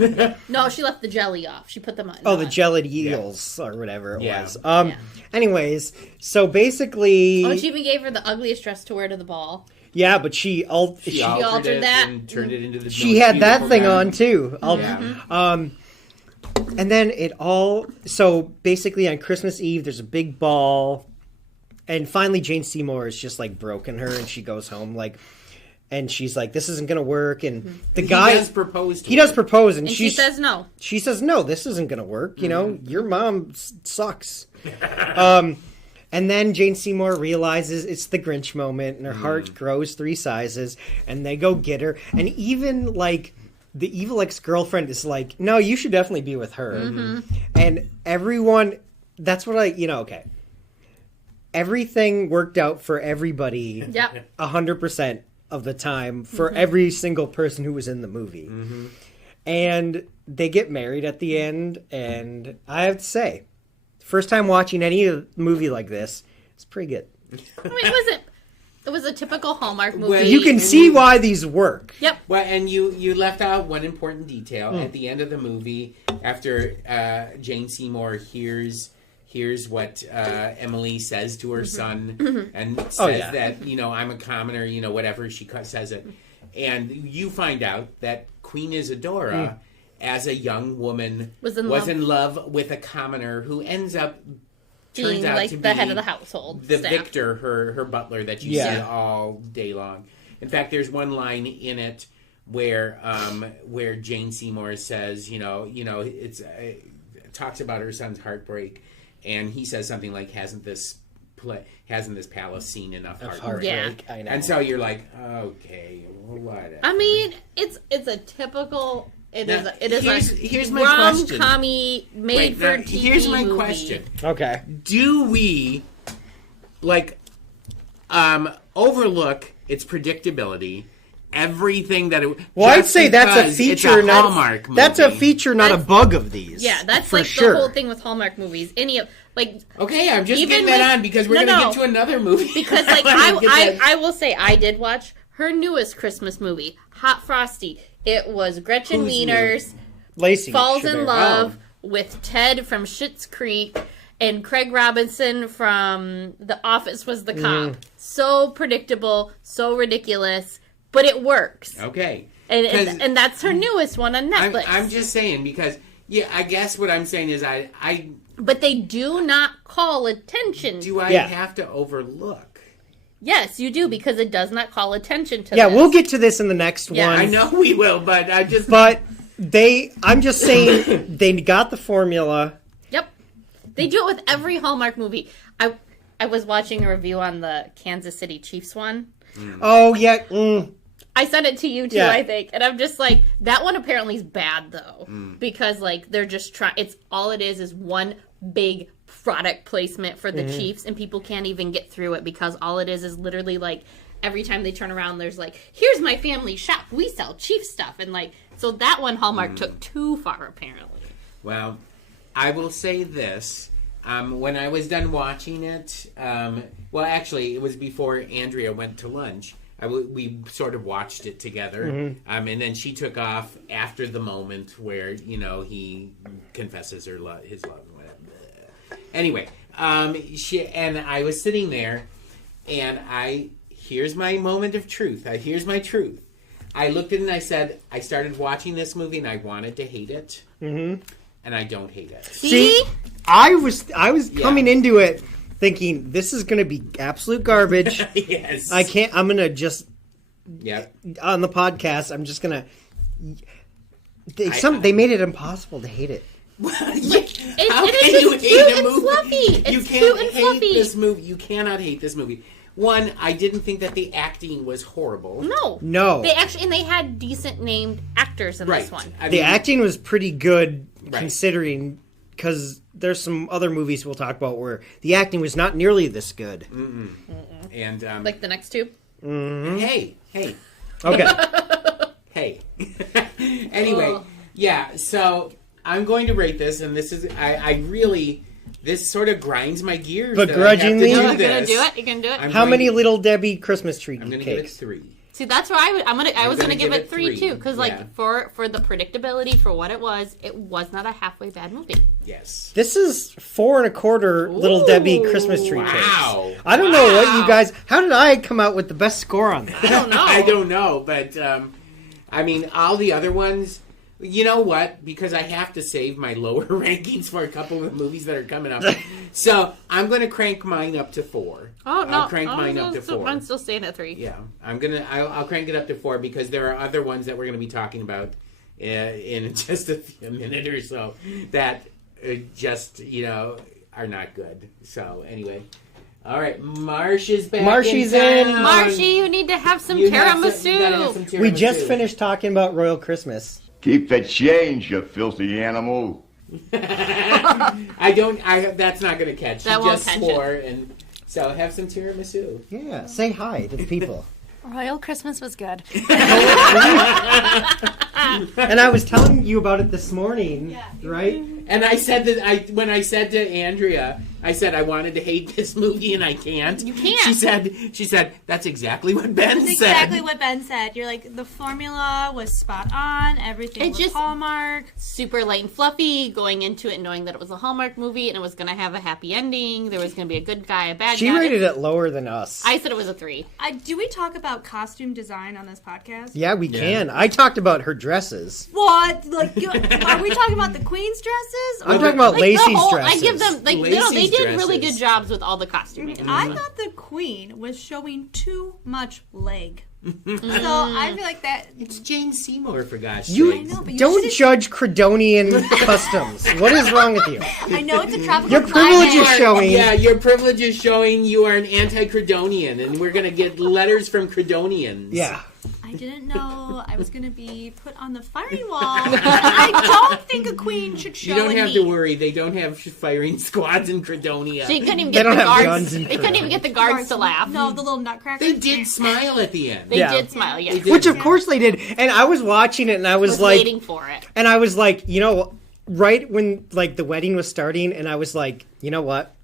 No, she left the jelly off. She put the mutton. Oh, the on. jellied eels or whatever it was. Yeah. Anyways, so basically, Oh, and she even gave her the ugliest dress to wear to the ball. yeah, but she altered altered that and turned it into the. she had that thing on too. Yeah. And then it all. So basically, on Christmas Eve, there's a big ball, and finally, Jane Seymour is just like broken her, and she goes home like. And she's like, "This isn't gonna work." And the guy he does propose. He does propose, and she says no. She says, "No, this isn't gonna work. You know, your mom sucks." And then Jane Seymour realizes it's the Grinch moment, and her heart grows 3 sizes, and they go get her. And even like the evil ex-girlfriend is like, "No, you should definitely be with her." And everyone, that's what okay. Everything worked out for everybody. Yep. 100%. Of the time for every single person who was in the movie. And they get married at the end, and I have to say, first time watching any movie like this, it's pretty good. I mean, it was a typical Hallmark movie. Well, You can see why these work. Yep. Well, and you left out one important detail at the end of the movie after Jane Seymour hears what Emily says to her son and says that, I'm a commoner, whatever she says it. And you find out that Queen Isadora, as a young woman, was in love with a commoner who ends up being like the head of the household. The staff. Victor, her butler that you see all day long. In fact, there's one line in it where Jane Seymour says, it's talks about her son's heartbreak. And he says something like, "Hasn't this palace seen enough heartbreak?" Yeah. I know. And so you're like, okay, well, whatever. I mean, it's a typical. It is here's my question. Rom-commy made for TV Here's my movie. question. Okay. Do we overlook its predictability? Everything that it. Well, I'd say that's a feature, it's a Hallmark movie. That's a feature, not a bug of these. Yeah, that's for like sure. the whole thing with Hallmark movies. Okay, I'm just even getting that on because we're going to get to another movie. Because I will say I did watch her newest Christmas movie, Hot Frosty. It was Gretchen Who's Wieners Lacey falls Chabert. in love with Ted from Schitt's Creek, and Craig Robinson from The Office was the cop. So predictable, so ridiculous, but it works. Okay. And that's her newest one on Netflix. I'm just saying because I guess what I'm saying is I but they do not call attention. do I have to overlook? Yes, you do, because it does not call attention to Yeah, this. we'll get to this in the next one. I know we will, but I just But I'm just saying they got the formula. Yep. They do it with every Hallmark movie. I was watching a review on the Kansas City Chiefs one. Oh, yeah. I sent it to you too, Yeah. I think. And I'm just like, that one apparently is bad though. Because they're just trying, it's all it is one big product placement for the Chiefs, and people can't even get through it because all it is literally every time they turn around, there's here's my family shop. We sell Chiefs stuff. And so that one Hallmark took too far apparently. Well, I will say this. When I was done watching it, well, actually, it was before Andrea went to lunch. We sort of watched it together, and then she took off after the moment where he confesses his love and whatever. Anyway, I was sitting there, and here's my moment of truth. Here's my truth. I looked at it and I said, I started watching this movie and I wanted to hate it, and I don't hate it. See? I was coming into it thinking this is going to be absolute garbage. Yes. I'm going to just on the podcast, I'm just going to they made it impossible to hate it. How can you hate a movie? You can't hate this movie. You cannot hate this movie. One, I didn't think that the acting was horrible. No. They had decent named actors in this one. The acting was pretty good considering, because there's some other movies we'll talk about where the acting was not nearly this good. And like the next two. Mm-hmm. Hey. Okay. Hey. Anyway, yeah. So I'm going to rate this, and this is I really. This sort of grinds my gears. Begrudgingly, you're gonna do it. You're gonna do it. How many Little Debbie Christmas tree cakes? I'm gonna give it 3. See, that's where I was gonna give it 3 too, because Yeah. for the predictability for what it was not a halfway bad movie. Yes. This is 4 1/4 Little Debbie Christmas tree cakes. Wow. I don't know what you guys. How did I come out with the best score on that? I don't know. I don't know, but I mean, all the other ones. You know what? Because I have to save my lower rankings for a couple of movies that are coming up. So I'm going to crank mine up to 4. Oh, no. I'll crank mine up to 4. I'm still staying at 3. Yeah. I'll crank it up to 4 because there are other ones that we're going to be talking about in just a minute or so that just, are not good. So anyway. All right. Marsh is back. Marshy's in. in. Marshy, you need to have some tiramisu. We just finished talking about Royal Christmas. Keep the change, you filthy animal. That's not going to catch. That you won't just catch swore, and so have some tiramisu. Yeah, say hi to the people. Royal Christmas was good. And I was telling you about it this morning, right? And I said that when I said to Andrea, I said I wanted to hate this movie and I can't. You can't. She said that's exactly what Ben That's said. exactly what Ben said. You're like, the formula was spot on. Everything was Hallmark. Super light and fluffy, going into it knowing that it was a Hallmark movie and it was going to have a happy ending. There was going to be a good guy, a bad guy. She rated it lower than us. I said it was a 3. Do we talk about costume design on this podcast? Yeah, we can. I talked about her dresses. What? Like, are we talking about the Queen's dresses? I'm talking about Lacey's I dresses. give them they Lacey's did dresses. really good jobs with all the costuming. I thought the Queen was showing too much leg. So I feel like that. It's Jane Seymour, for gosh You sakes. know, but you don't shouldn't- judge Credonian customs. What is wrong with you? I know it's a tropical Your privilege climate. is showing. Yeah, your privilege is showing you are an anti-Credonian, and we're going to get letters from Credonians. Yeah. I didn't know I was going to be put on the firing wall. I don't think a queen should show You don't a have knee. to worry. They don't have firing squads in Credonia. They couldn't even They get don't the have guards. guns in They couldn't even get the guards to laugh. No, the little nutcrackers. They did smile at the end. They Yeah. did smile, yes. They did. Which of course they did. And I was watching it and I was like, waiting for it. and I was like, right when like the wedding was starting, and I was like, you know what?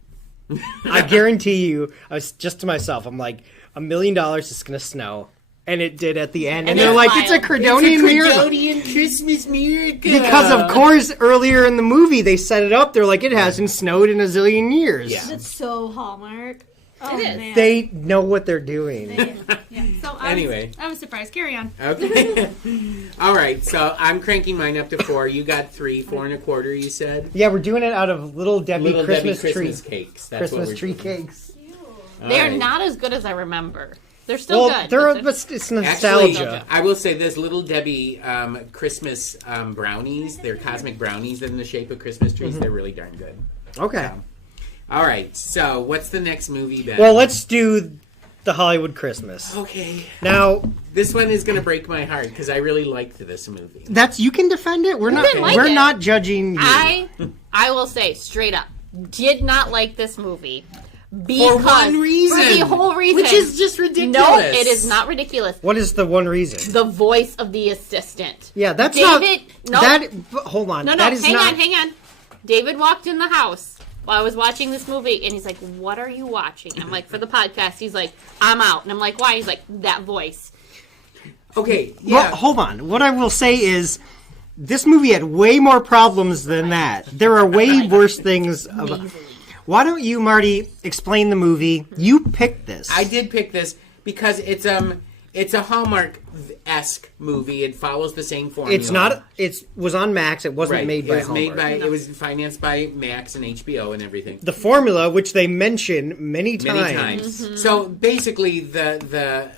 I guarantee you, I was just to myself, I'm like, $1 million is going to snow. And it did at the end. And And they're they like, smiled. it's a Credonian miracle. Credonian Christmas miracle. Because, of course, earlier in the movie, they set it up. They're like, it hasn't snowed in a zillion years. Yeah. That's so Hallmark. Oh, It is. man. They know what they're doing. Yeah. So Anyway. I was surprised. Carry on. Okay. All right. So I'm cranking mine up to 4. You got 3, 4 1/4. You said Yeah, we're doing it out of Little Debbie Little Christmas Debbie tree. Christmas cakes. That's what Christmas we're tree doing. cakes. All They're right. not as good as I remember. They're still Well, good. it's nostalgia. Actually, I will say this: Little Debbie Christmas brownies. They're cosmic brownies in the shape of Christmas trees. Mm-hmm. They're really darn good. Okay. All right. So, what's the next movie, Ben? Well, let's do the Hollywood Christmas. Okay. Now, This one is going to break my heart because I really liked this movie. you can defend it. We're not didn't like it. not judging you. I will say straight up, did not like this movie. For one reason. For the whole reason. Which is just ridiculous. No, it is not ridiculous. What is the one reason? The voice of the assistant. Yeah, that's David, not. no. That hold on. No, that is hang not. on. David walked in the house while I was watching this movie, and he's like, "What are you watching?" I'm like, "For the podcast." He's like, "I'm out," and I'm like, "Why?" He's like, "That voice." Okay. Yeah. Well, hold on. What I will say is, this movie had way more problems than that. There are way worse things. Why don't you, Marty, explain the movie? You picked this. I did pick this because it's a Hallmark-esque movie. It follows the same formula. It's not. It was on Max. It wasn't Right. made by It was Hallmark. It was financed by Max and HBO and everything. The formula, which they mention many times. Many times. Mm-hmm. So basically, the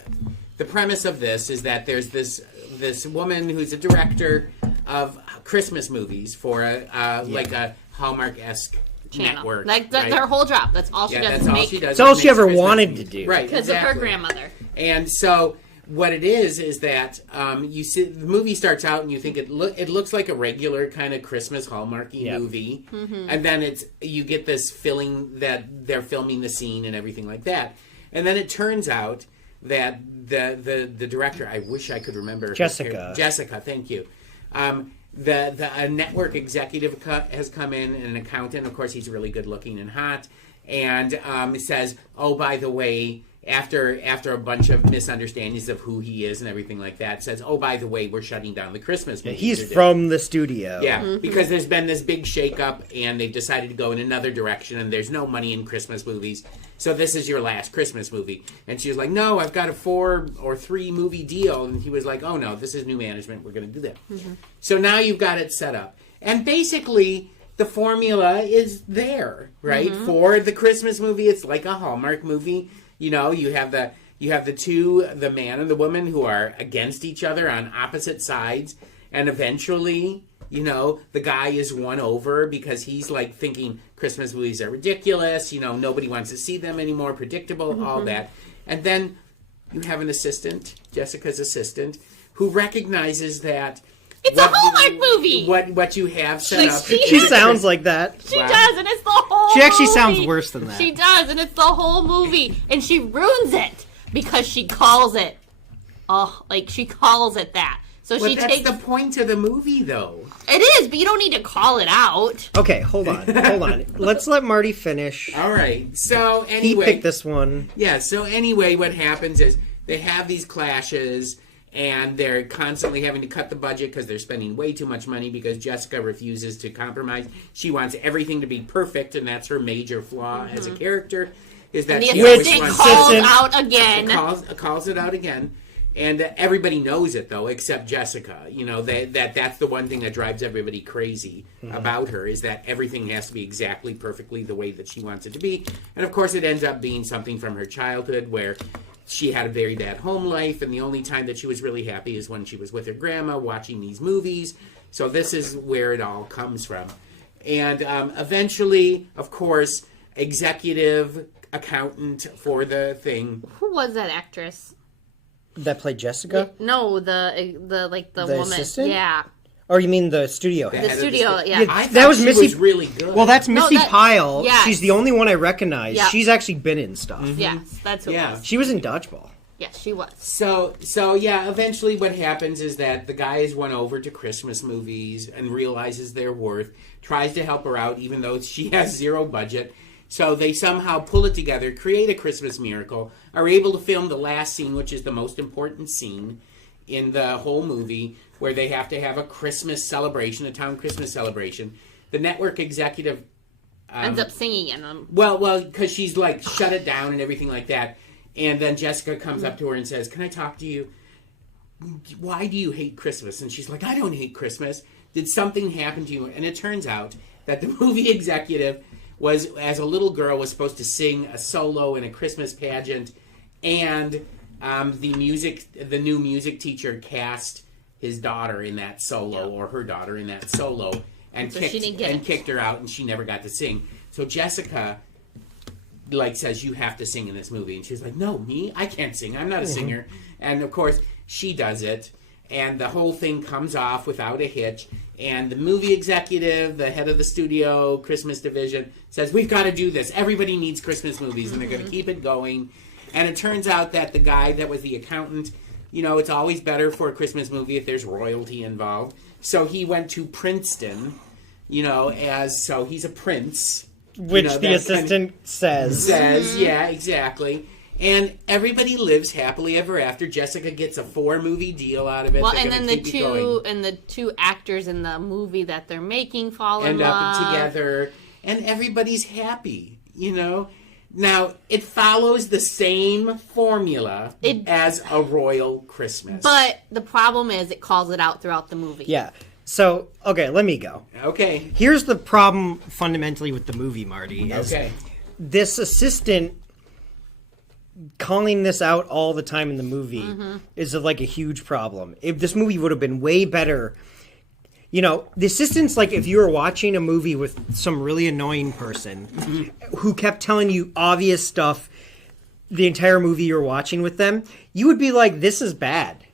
premise of this is that there's this woman who's a director of Christmas movies for like a Hallmark-esque channel. network. Like right? their whole job. That's all she does. That's all she does. It's all she ever Christmas wanted movies. to do. Right. Because of her grandmother. And so what it is that you see the movie starts out and you think it looks like a regular kind of Christmas Hallmarky movie, and then you get this feeling that they're filming the scene and everything like that, and then it turns out that the director, I wish I could remember Jessica, thank you. The network executive has come in, and an accountant. Of course, he's really good looking and hot, and says, "Oh, by the way." After a bunch of misunderstandings of who he is and everything like that, says, "Oh, by the way, we're shutting down the Christmas movie." He's from the studio. Yeah, because there's been this big shakeup, and they've decided to go in another direction, and there's no money in Christmas movies, so this is your last Christmas movie. And she was like, "No, I've got a 4 or 3 movie deal," and he was like, "Oh no, this is new management. We're going to do that." So now you've got it set up, and basically the formula is there, right? For the Christmas movie, it's like a Hallmark movie. You know, you have the man and the woman who are against each other on opposite sides, and eventually, you know, the guy is won over because he's like thinking Christmas movies are ridiculous, you know, nobody wants to see them anymore, predictable, all that. And then you have an assistant, Jessica's assistant, who recognizes that it's a Hallmark movie. What you have set up. She sounds like that. She does, and it's the whole She actually movie. sounds worse than that. She does, and it's the whole movie. And she ruins it because she calls it, she calls it that. So Well, she that's takes... the point of the movie, though. It is, but you don't need to call it out. Okay, hold on. Let's let Marty finish. All right. So He anyway, picked this one. Yeah. So anyway, what happens is they have these clashes, and they're constantly having to cut the budget because they're spending way too much money because Jessica refuses to compromise. She wants everything to be perfect, and that's her major flaw as a character. Is that And the she always assistant wants calls out again. calls it out again. And everybody knows it, though, except Jessica. You know, that's the one thing that drives everybody crazy about her, is that everything has to be exactly perfectly the way that she wants it to be. And, of course, it ends up being something from her childhood where she had a very bad home life, and the only time that she was really happy is when she was with her grandma watching these movies. So this is where it all comes from. And eventually, of course, executive accountant for the thing. Who was that actress? That played Jessica? No, the woman. assistant? Yeah. Or you mean the studio head? The studio, yeah. I That thought was she Missy- was really good. Well, that's Missy Pyle. yes. She's the only one I recognize. Yeah. She's actually been in stuff. Yes, that's who it was. She was in Dodgeball. Yes, she was. So yeah, eventually what happens is that the guy is won over to Christmas movies and realizes their worth, tries to help her out even though she has zero budget. So they somehow pull it together, create a Christmas miracle, are able to film the last scene, which is the most important scene in the whole movie, where they have to have a Christmas celebration, a town Christmas celebration. The network executive ends up singing in them. Well, because she's like shut it down and everything like that. And then Jessica comes up to her and says, "Can I talk to you? Why do you hate Christmas?" And she's like, "I don't hate Christmas. Did something happen to you?" And it turns out that the movie executive was, as a little girl, was supposed to sing a solo in a Christmas pageant, and the new music teacher cast his daughter in that solo, or her daughter in that solo, and So she didn't get it. kicked her out, and she never got to sing. So Jessica says, "You have to sing in this movie," and she's like, "No, me? I can't sing. I'm not a singer." And of course she does it, and the whole thing comes off without a hitch. And the movie executive, the head of the studio Christmas division, says, "We've got to do this. Everybody needs Christmas movies," and they're going to keep it going. And it turns out that the guy that was the accountant, you know, it's always better for a Christmas movie if there's royalty involved. So he went to Princeton, you know, so he's a prince. Which You know, the that assistant says. Yeah, exactly. And everybody lives happily ever after. Jessica gets a 4-movie deal out of it. Well, They're and then gonna keep it going. the two actors in the movie that they're making fall in End love. up together, and everybody's happy, you know? Now, it follows the same formula as a royal Christmas. But the problem is it calls it out throughout the movie. Yeah. So, okay, let me go. Okay. Here's the problem fundamentally with the movie, Marty. Is Okay. This assistant calling this out all the time in the movie is like a huge problem. If this movie would have been way better, you know, the assistants, like if you were watching a movie with some really annoying person who kept telling you obvious stuff the entire movie you're watching with them, you would be like, this is bad.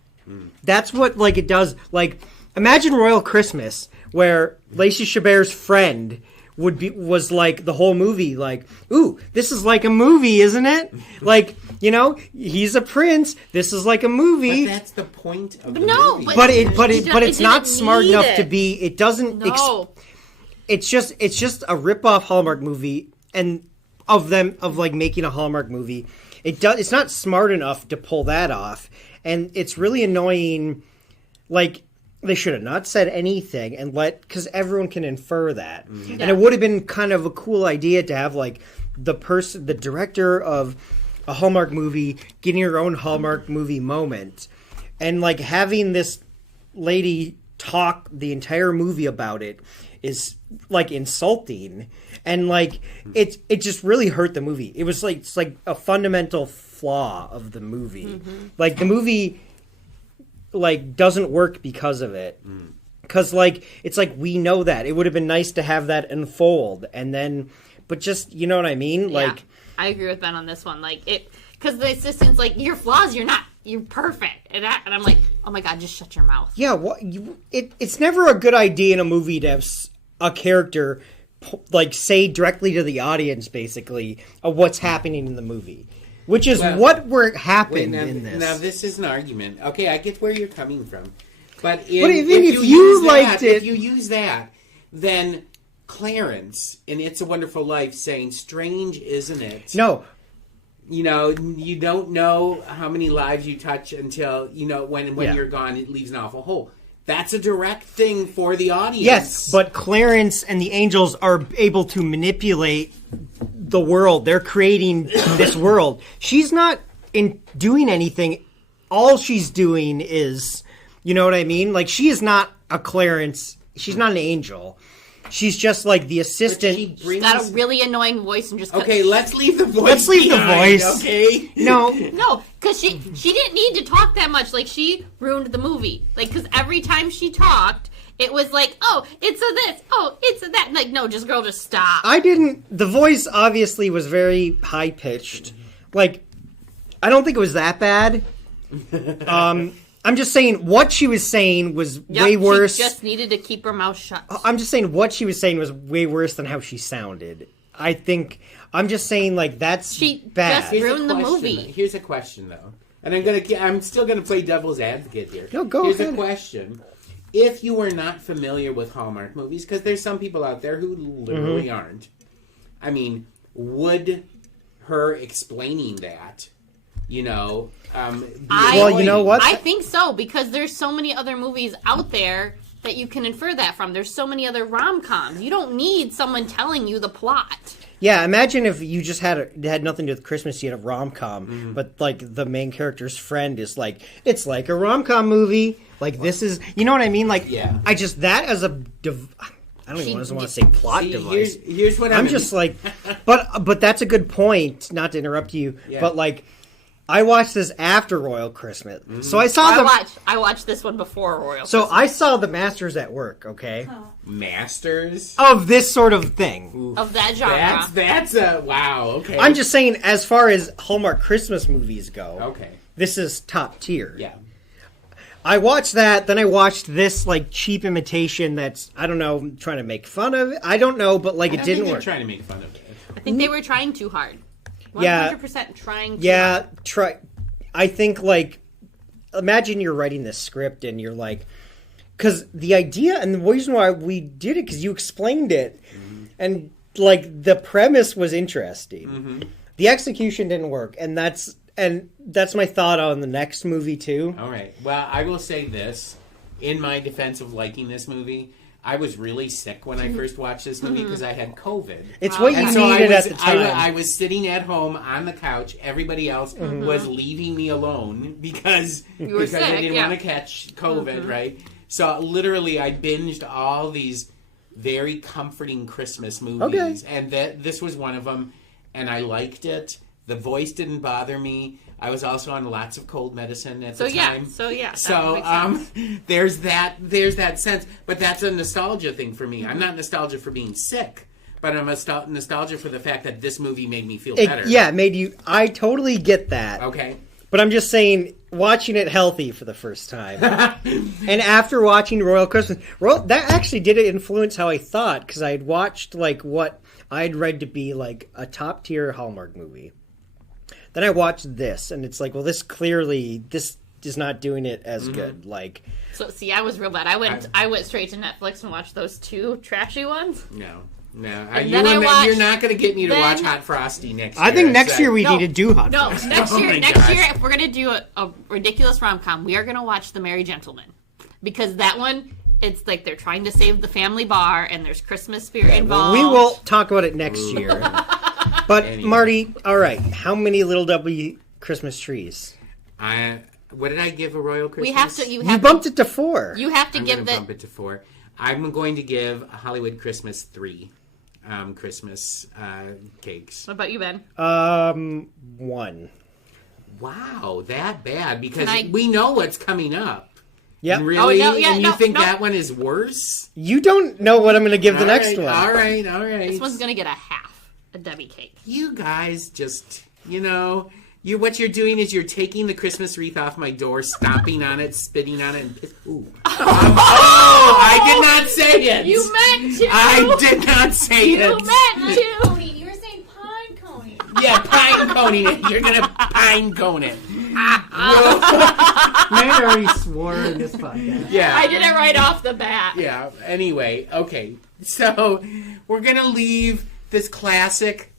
That's what, like, it does. Like, imagine Royal Christmas, where Lacey Chabert's friend was like the whole movie, like, ooh, this is like a movie, isn't it? Like, you know, he's a prince. This is like a movie. But that's the point of the movie. But it's not smart enough to be. It doesn't. No. It's just a rip-off Hallmark movie, and of like making a Hallmark movie. It's not smart enough to pull that off, and it's really annoying. Like, they should have not said anything and because everyone can infer that. Mm-hmm. And it would have been kind of a cool idea to have like the director of a Hallmark movie getting her own Hallmark movie moment, and like having this lady talk the entire movie about it is like insulting, and like it just really hurt the movie. It's like a fundamental flaw of the movie. Mm-hmm. Like the movie like doesn't work because of it. Because like it's like we know that it would have been nice to have that unfold, and then but just, you know what I mean? Like, I agree with Ben on this one. Like it, because the assistant's like, your flaws, you're perfect, and I'm like, oh my god, just shut your mouth. Yeah, it's never a good idea in a movie to have a character like say directly to the audience basically of what's happening in the movie. Which is what happened in this. Now, this is an argument. Okay, I get where you're coming from. But if you use that, then Clarence in It's a Wonderful Life saying, strange, isn't it? No. You know, you don't know how many lives you touch until, you know, when you're gone, it leaves an awful hole. That's a direct thing for the audience. Yes, but Clarence and the angels are able to manipulate the world. They're creating this world. She's not doing anything. All she's doing is, you know what I mean? Like, she is not a Clarence. She's not an angel. She's just like the assistant. She's got a really annoying voice and just. Okay, let's leave the voice. Let's leave the voice. Okay. No, because she didn't need to talk that much. Like, she ruined the movie. Like, because every time she talked, it was like, oh, it's a this, oh, it's a that. Like, no, just stop. The voice obviously was very high pitched. Like, I don't think it was that bad. I'm just saying what she was saying was way worse. She just needed to keep her mouth shut. I'm just saying what she was saying was way worse than how she sounded. I'm just saying, like, that's bad. Just ruined the movie. Here's a question, though. And I'm still gonna play devil's advocate here. No, go ahead. Here's a question. If you were not familiar with Hallmark movies, because there's some people out there who literally aren't, I mean, would her explaining that, you know... you know what? I think so, because there's so many other movies out there that you can infer that from. There's so many other rom-coms. You don't need someone telling you the plot. Yeah, imagine if you just had nothing to do with Christmas, you had a rom-com, but like the main character's friend is like, it's like a rom-com movie. Like, this is, you know what I mean? Like, I just, that as a, I don't even want to say plot device. Here's what I'm just like, but that's a good point, not to interrupt you, but like, I watched this after Royal Christmas, so I saw I watched this one before Royal. So Christmas. I saw the Masters at Work. Okay, Masters of this sort of thing, Oof. Of that genre. That's a wow. Okay, I'm just saying, as far as Hallmark Christmas movies go, okay, this is top tier. Yeah, I watched that, then I watched this like cheap imitation. That's, I don't know, trying to make fun of it. I don't know, but like it didn't work. Trying to make fun of it. I think they were trying too hard. 100% trying to. Yeah, I think, like, imagine you're writing this script and you're like, because the idea and the reason why we did it, because you explained it, and like the premise was interesting. The execution didn't work, and that's my thought on the next movie too. All right. Well, I will say this in my defense of liking this movie. I was really sick when I first watched this movie because I had COVID. It's what you needed at the time. I was sitting at home on the couch. Everybody else was leaving me alone because they didn't want to catch COVID, right? So literally, I binged all these very comforting Christmas movies, and this was one of them. And I liked it The voice didn't bother me. I was also on lots of cold medicine at the time. So there's that sense. But that's a nostalgia thing for me. I'm not nostalgia for being sick, but I'm nostalgia for the fact that this movie made me feel better. Yeah, it made you... I totally get that. Okay. But I'm just saying, watching it healthy for the first time. And after watching Royal Christmas... that actually did influence how I thought, because I had watched, like, what I'd read to be, like, a top-tier Hallmark movie. Then I watched this, and it's like, well, this is not doing it as good. Like, so see, I was real bad. I went straight to Netflix and watched those 2 trashy ones. No. You're not going to get me to watch Hot Frosty next year. I think next year we need to do Hot Frosty. Next year, if we're going to do a ridiculous rom-com, we are going to watch The Merry Gentleman. Because that one, it's like they're trying to save the family bar, and there's Christmas spirit involved. We will talk about it next year. But, anyway. Marty, all right, how many Little W Christmas trees? What did I give a Royal Christmas? You bumped it to 4. You have to bump it to 4. I'm going to give a Hollywood Christmas 3 Christmas cakes. What about you, Ben? 1. Wow, that bad? Because we know what's coming up. Yep. Really? You think that one is worse? You don't know what I'm going to give the next one. All right. This one's going to get a half. A Debbie cake. You guys just, what you're doing is you're taking the Christmas wreath off my door, stomping on it, spitting on it, and ooh. I did not say it. You meant to. I did not say it. You meant to. Coney. You were saying pine coney. Yeah, pine coning it. You're gonna pine cone it. Man already swore in this podcast. Yeah, I did it right off the bat. Yeah. Anyway, okay. So we're gonna leave this classic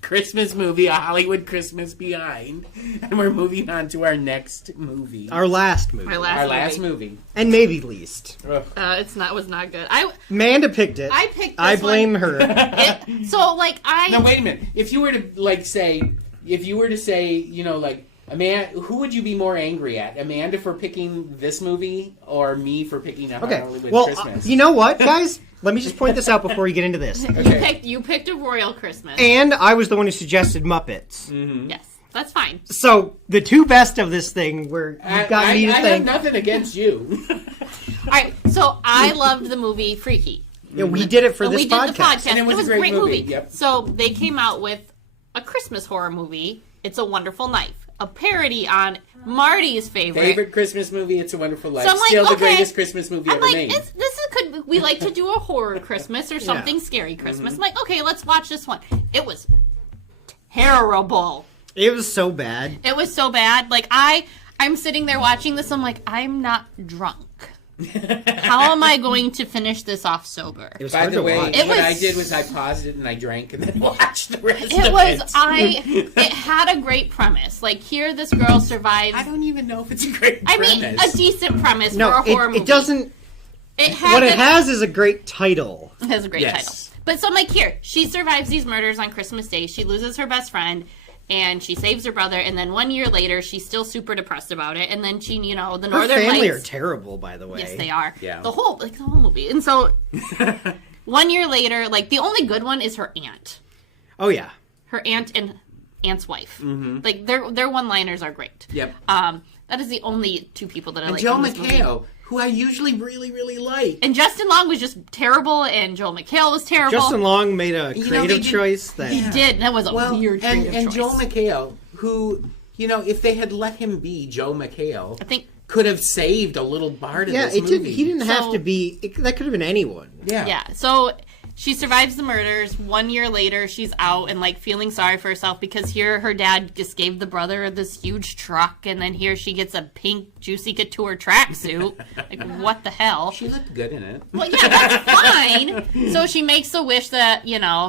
Christmas movie, A Hollywood Christmas, behind, and we're moving on to our next movie. Our last movie. Our last movie. And maybe least. Was not good. Amanda picked it. I picked this I blame her. Now wait a minute. If you were to say, Amanda, who would you be more angry at? Amanda for picking this movie or me for picking A Hollywood Christmas? You know what, guys? Let me just point this out before we get into this. Okay. You picked a Royal Christmas. And I was the one who suggested Muppets. Mm-hmm. Yes, that's fine. So, the 2 best of this thing were... You've got me to think... I have nothing against you. All right, so I loved the movie Freaky. Yeah, we did it for this podcast. We did the podcast. And it was a great movie. Yep. So, they came out with a Christmas horror movie, It's a Wonderful Life. A parody on Marty's favorite Christmas movie, It's a Wonderful Life. So I'm like, still the greatest Christmas movie ever made. We like to do a horror Christmas or something scary Christmas. I'm like, okay, let's watch this one. It was terrible. It was so bad. It was so bad. Like, I'm sitting there watching this, I'm like, I'm not drunk. How am I going to finish this off sober? It was By hard the to way, watch. what I did was I paused it and I drank and then watched the rest of it. It had a great premise. Like, here this girl survives. I don't even know if it's a great premise. I mean, a decent premise for a horror movie. It doesn't... It has is a great title. It has a great title. But so I'm like, here, she survives these murders on Christmas Day. She loses her best friend. And she saves her brother, and then 1 year later, she's still super depressed about it. And then she, the Northern Lights... Her family are terrible, by the way. Yes, they are. Yeah. The whole movie. And so, 1 year later, the only good one is her aunt. Oh, yeah. Her aunt and aunt's wife. Mm-hmm. Their one-liners are great. Yep. That is the only 2 people that I like. Joe McHale, who I usually really, really like. And Justin Long was just terrible, and Joel McHale was terrible. Justin Long made a creative choice. He did. That was a weird creative choice. And Joel McHale, who, if they had let him be Joe McHale, I think could have saved a little part of this movie. He didn't have to be... that could have been anyone. Yeah. Yeah. So... She survives the murders. 1 year later, she's out and, feeling sorry for herself because here her dad just gave the brother this huge truck, and then here she gets a pink Juicy Couture tracksuit. What the hell? She looked good in it. Well, yeah, that's fine. So she makes a wish that,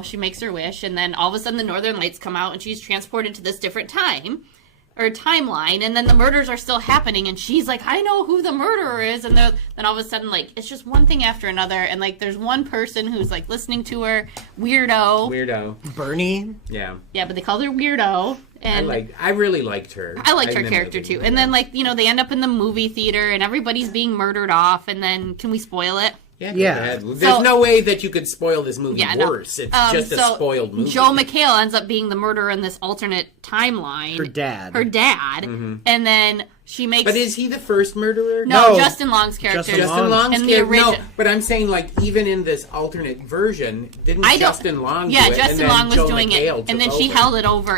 she makes her wish, and then all of a sudden the Northern Lights come out, and she's transported to this different timeline, and then the murders are still happening, and she's like, I know who the murderer is, and then all of a sudden, it's just one thing after another, and, there's one person who's, listening to her, weirdo. Bernie? Yeah. Yeah, but they called her Weirdo, and... I really liked her. I liked her character, too, and then, they end up in the movie theater, and everybody's being murdered off, and then, can we spoil it? Yeah. There's no way that you could spoil this movie worse. It's just a spoiled movie. Joe McHale ends up being the murderer in this alternate timeline. Her dad. Mm-hmm. And then she makes... But is he the first murderer? No, Justin Long's character. Justin Long's in character. the original. No, but I'm saying, like, even in this alternate version, didn't Justin Long do it? Yeah, Justin Long was Joe doing McHale it. And then he held it over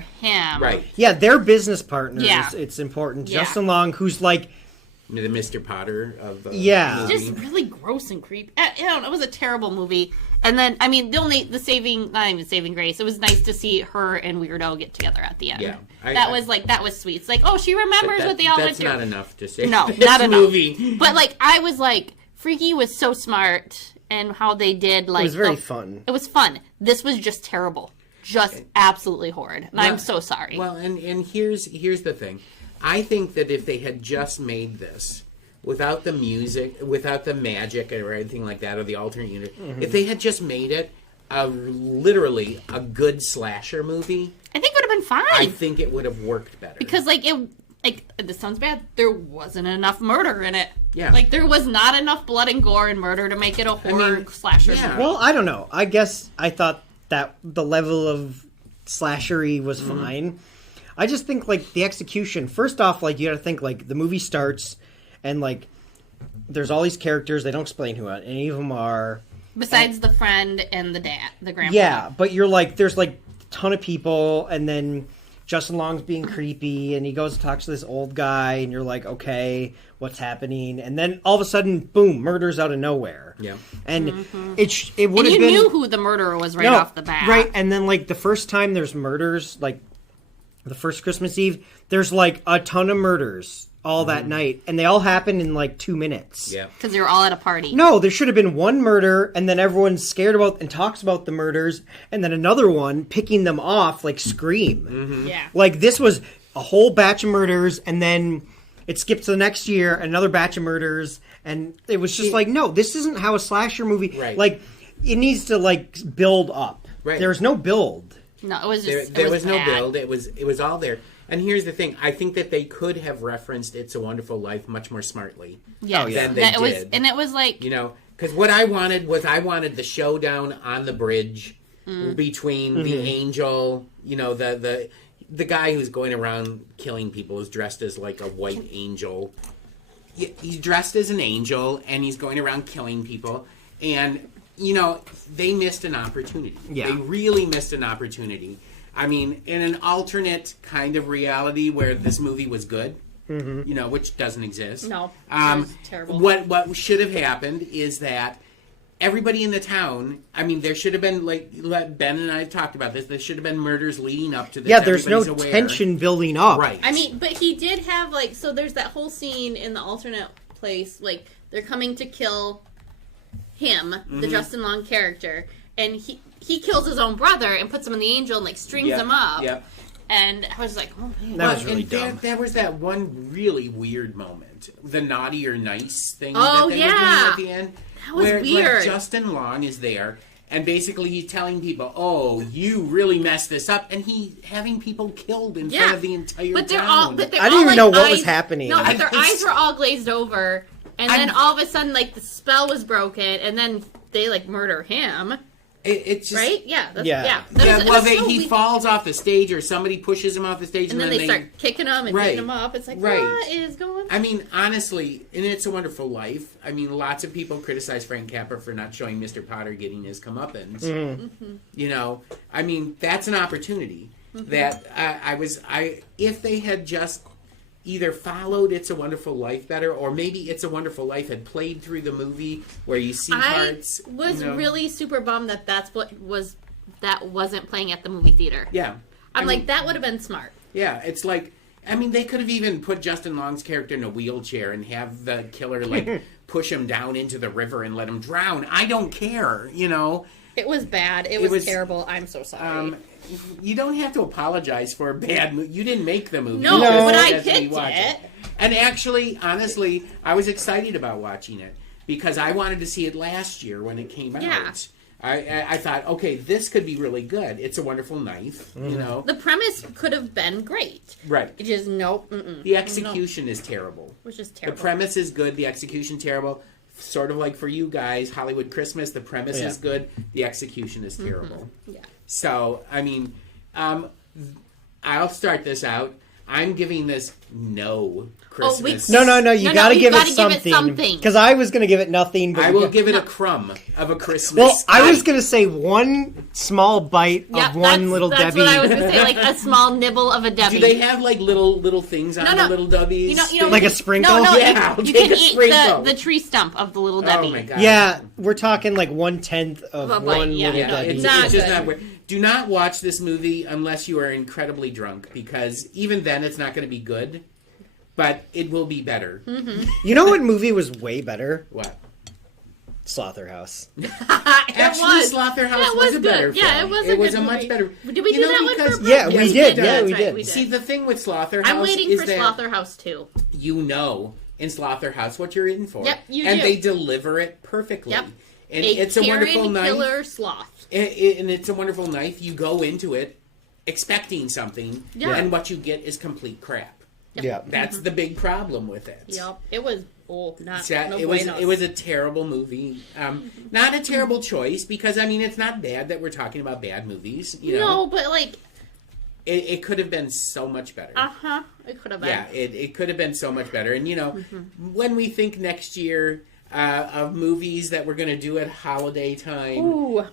him. Right. Yeah, they're business partners. Yeah. It's important. Yeah. Justin Long, who's like... The Mr. Potter of the movie. Just really gross and creepy. It was a terrible movie. And then, I mean, not even saving grace. It was nice to see her and Weirdo get together at the end. Yeah. That was sweet. It's like, oh, she remembers what they all went through. That's not enough to say. No, this not enough. Movie. But, like, I was like, Freaky was so smart and how they did, like... It was very fun. It was fun. This was just terrible. Just absolutely horrid. And I'm so sorry. Well, and here's the thing. I think that if they had just made this without the music, without the magic or anything like that, or the alternate unit, if they had just made it literally a good slasher movie, I think it would have been fine. I think it would have worked better. Because, this sounds bad, there wasn't enough murder in it. Yeah. Like, there was not enough blood and gore and murder to make it a horror slasher movie. Well, I don't know. I guess I thought that the level of slashery was fine. I just think, like, the execution, first off, like, you gotta think, like, the movie starts and, like, there's all these characters, they don't explain who any of them are. Besides the friend and the dad, the grandpa. Yeah, but you're like, there's, like, a ton of people, and then Justin Long's being creepy, and he goes and talks to this old guy, and you're like, okay, what's happening? And then all of a sudden, boom, murder's out of nowhere. Yeah. And it would have been... you knew who the murderer was off the bat. Right, and then, like, the first time there's murders, like, the first Christmas Eve, there's, like, a ton of murders all that night, and they all happen in, like, 2 minutes. Yeah. Because they were all at a party. No, there should have been one murder, and then everyone's scared about and talks about the murders, and then another one picking them off, like Scream. Yeah. Like, this was a whole batch of murders, and then it skipped to the next year, another batch of murders, and it was just like, no, this isn't how a slasher movie... Right. Like, it needs to, like, build up. Right. There's no build. No, it was just... There was no bad. build. It was all there. And here's the thing. I think that they could have referenced It's a Wonderful Life much more smartly than they did. And it was like... You know, because what I wanted was the showdown on the bridge between the angel, you know, the guy who's going around killing people is dressed as like a white angel. He's dressed as an angel, and he's going around killing people. And, you know, they missed an opportunity. Yeah. They really missed an opportunity. I mean, in an alternate kind of reality where this movie was good, you know, which doesn't exist. No, it was terrible. What should have happened is that everybody in the town, I mean, there should have been, like Ben and I have talked about this, there should have been murders leading up to this. Yeah, there's no tension building up. Right. I mean, but he did have, like, so there's that whole scene in the alternate place, like, they're coming to kill him, the Justin Long character, and he kills his own brother and puts him in the angel and, like, strings him up. Yep. And I was like, oh, man. That was really dumb. There was that one really weird moment. The naughty or nice thing that they were doing at the end. That was weird. Like, Justin Long is there, and basically he's telling people, oh, you really messed this up. And he's having people killed in front of the entire town. I didn't even know what was happening. No, but their eyes were all glazed over. And then all of a sudden, like, the spell was broken, and then they, like, murder him. It's just, right? Yeah. He falls off the stage, or somebody pushes him off the stage, and then they start kicking him and beating him up. It's like, what is going on? I mean, honestly, in It's a Wonderful Life, I mean, lots of people criticize Frank Capra for not showing Mr. Potter getting his comeuppance. You know, I mean, that's an opportunity that if they had just either followed It's a Wonderful Life better, or maybe It's a Wonderful Life had played through the movie where you see parts. I was really super bummed that wasn't playing at the movie theater. Yeah. I mean, that would have been smart. Yeah, it's like, I mean, they could have even put Justin Long's character in a wheelchair and have the killer, like, push him down into the river and let him drown. I don't care, you know. It was bad. It was terrible. I'm so sorry. You don't have to apologize for a bad movie. You didn't make the movie. No, but I picked it. And actually, honestly, I was excited about watching it because I wanted to see it last year when it came out. I thought, okay, this could be really good. It's a Wonderful Knife, you know. The premise could have been great. Right. It just, The execution is terrible. Which is terrible. The premise is good. The execution terrible. sort of like for you guys, Hollywood Christmas, the premise is good, the execution is terrible. Yeah. So, I mean, I'll start this out. I'm giving this no Christmas. No, you gotta give it something. Give it Because I was gonna give it nothing. But I will give it a crumb of a Christmas. Well, I was gonna say one small bite of one little that's Debbie. That's what I was gonna say, like a small nibble of a Debbie. Do they have like little things on the little Debbies? You know, like a sprinkle? No, Yeah, you can eat the tree stump of the little Debbie. Oh my god. Yeah, we're talking like 1/10 of Of a bite, one yeah. little Yeah, Debbie. it's Not just good. not weird. Do not watch this movie unless you are incredibly drunk, because even then it's not going to be good, but it will be better. You know what movie was way better? What? Slaughterhouse. Actually, Slaughterhouse was a better film. Yeah, it was a It was good a much movie. better. Did we do that one for Yeah, Yes, we did. did. Yeah, we That's right, did. we did. See, the thing with Slaughterhouse I'm waiting is for that Slaughterhouse 2. you know in Slaughterhouse what you're in for. Yep, you and do. they deliver it perfectly. Yep. And A it's a wonderful Karen knife. killer sloth. And it's a wonderful knife. You go into it expecting something, Yeah. and what you get is complete crap. Yeah. That's the big problem with it. Yep. It was not no It was buenos. it was a terrible movie. Not a terrible choice, because I mean it's not bad that we're talking about bad movies. You know, No, but like it could have been so much better. it could have been. Yeah, it could have been so much better. And you know, when we think next year of movies that we're going to do at holiday time, Ooh.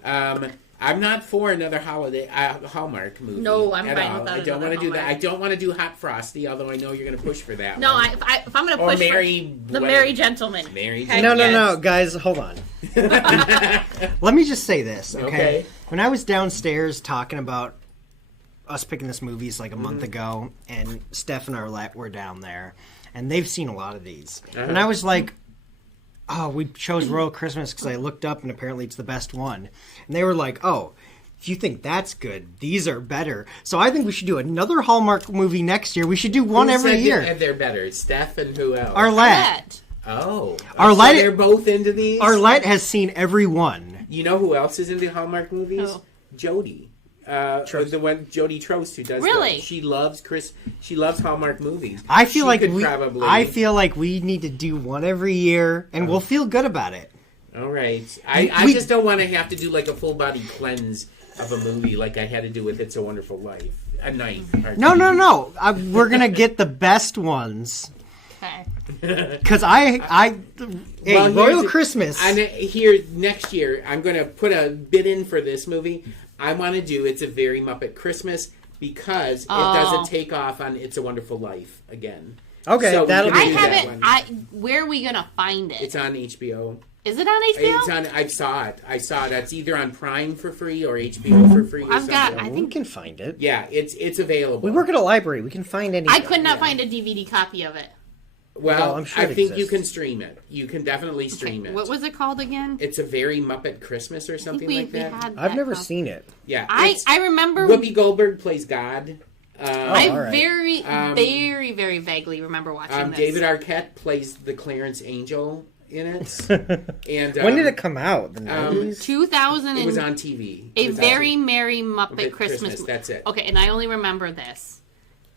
I'm not for another Hallmark movie. No, I'm at fine all. without I don't another want to do that. I Hallmark. don't want to do Hot Frosty, although I know you're going to push for that. No, one. if I'm going to Or push Mary, for the Merry Gentleman. Mary Heck No, yes. guys, hold on. Let me just say this, okay? Okay. When I was downstairs talking about us picking this movies like a month ago, and Steph and Arlette were down there, and they've seen a lot of these. And I was like, oh, we chose Royal Christmas because I looked up and apparently it's the best one. And they were like, oh, if you think that's good, these are better. So I think we should do another Hallmark movie next year. We should do one Who every said year. They're better. Steph and who else? Arlette. Oh. Arlette- So they're both into these? Arlette has seen every one. You know who else is into Hallmark movies? Who? Jodie. The one Jodie Trost who does. Really? She loves She loves Hallmark movies. I feel like could we. probably. I feel like we need to do one every year, and we'll feel good about it. All right. I just don't want to have to do like a full body cleanse of a movie like I had to do with It's a Wonderful Life. A knife. No. We're gonna get the best ones. Okay. Because hey, Well, Royal Christmas. Here next year, I'm going to put a bid in for this movie. I want to do It's a Very Muppet Christmas because it doesn't take off on It's a Wonderful Life again. Okay, So we that'll can be I do good. that haven't. one. Where are we gonna find it? It's on HBO. Is it on HBO? It's on. I saw it. It's either on Prime for free or HBO for free. Or I've got- something. I We think- can find it. Yeah, it's available. We work at a library. We can find anything. I could not find a DVD copy of it. Well, I'm sure I it think you exists. can stream it. You can definitely Okay, stream it. what was it called again? It's a Very Muppet Christmas or I think something we like that. had I've that never copy. seen it. Yeah, I it's- remember. Whoopi Goldberg plays God. I all right. very, very, very vaguely remember watching this. David Arquette plays the Clarence Angel in it. And When did it come out? The 90s? 2000 It was and on TV. A It was on Very TV. Merry Muppet Muppet Christmas. That's it. Okay, and I only remember this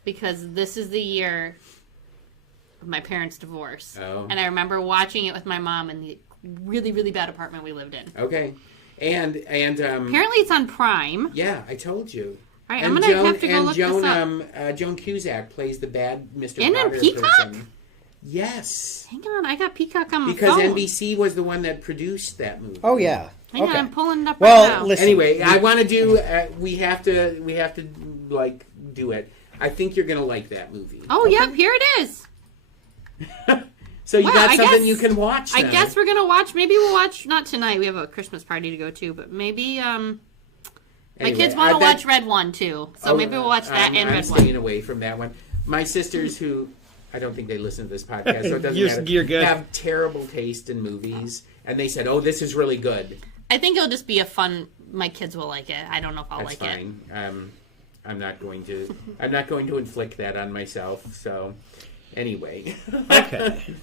because this is the year of my parents' divorce. Oh. And I remember watching it with my mom in the really, really bad apartment we lived in. Okay, and Apparently it's on Prime. yeah, I told you. All right, And I'm going to Joan, have to go and look Joan, this up. Joan Cusack plays the bad Mr. And on Potter Peacock? person. Yes, Hang on, I got Peacock on my because phone. NBC was the one that produced that movie. Oh yeah. Hang Okay. on, I'm pulling it up Well, right now. listen. Anyway, I want to do. We have to like do it. I think you're gonna like that movie. Oh, yep, here it is. So you Well, got I something guess- you can watch. I then. guess we're going to watch. Maybe we'll watch. Not tonight. We have a Christmas party to go to, but maybe. My Anyway, kids want to that- watch Red One too, so Oh, maybe we'll watch that I'm and Red staying One. away from that one. My sisters, who I don't think they listen to this podcast, so it doesn't You're- matter. you're good. Have terrible taste in movies, and they said, "Oh, this is really good." I think it'll just be a fun. My kids will like it. I don't know if I'll That's like fine. I'm not going to. I'm not going to inflict that on myself. So, anyway. Okay.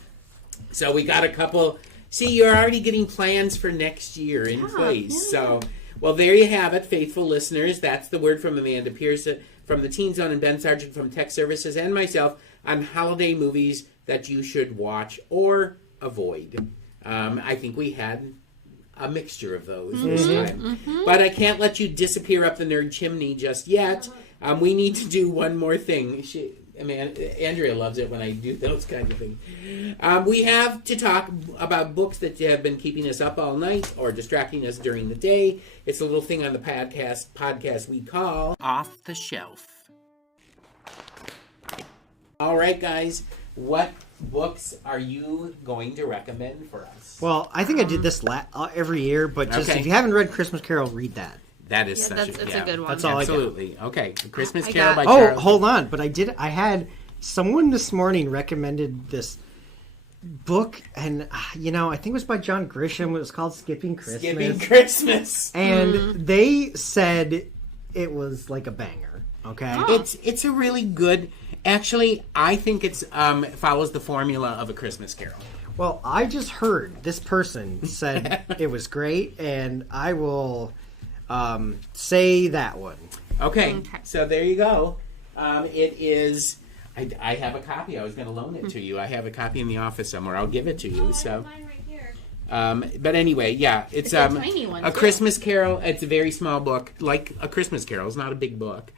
So we got a couple. See, you're already getting plans for next year in place. yeah. So, well, there you have it, faithful listeners. That's the word from Amanda Pierce from the Teen Zone and Ben Sargent from Tech Services and myself on holiday movies that you should watch or avoid. I think we had a mixture of those this time. But I can't let you disappear up the nerd chimney just yet. We need to do one more thing. Andrea loves it when I do those kinds of things. We have to talk about books that have been keeping us up all night or distracting us during the day. It's a little thing on the podcast we call Off the Shelf. All right, guys. What books are you going to recommend for us? Well, I think I did this every year, but just if you haven't read Christmas Carol, read that. That is it's a good one. That's all Absolutely. I got. Okay. Christmas Carol by Charles. Oh, hold on. But I had someone this morning recommended this book, and I think it was by John Grisham. It was called Skipping Christmas. Skipping Christmas. And they said it was like a banger. Okay. Oh. It's a really good. Actually, I think it's follows the formula of A Christmas Carol. Well, I just heard this person said it was great, and I will say that one. Okay, so there you go. It is. I have a copy. I was going to loan it to you. I have a copy in the office somewhere. I'll give it to you. I have mine right here. But anyway, yeah, it's a tiny one, A Christmas Carol. It's a very small book, like A Christmas Carol. It's not a big book.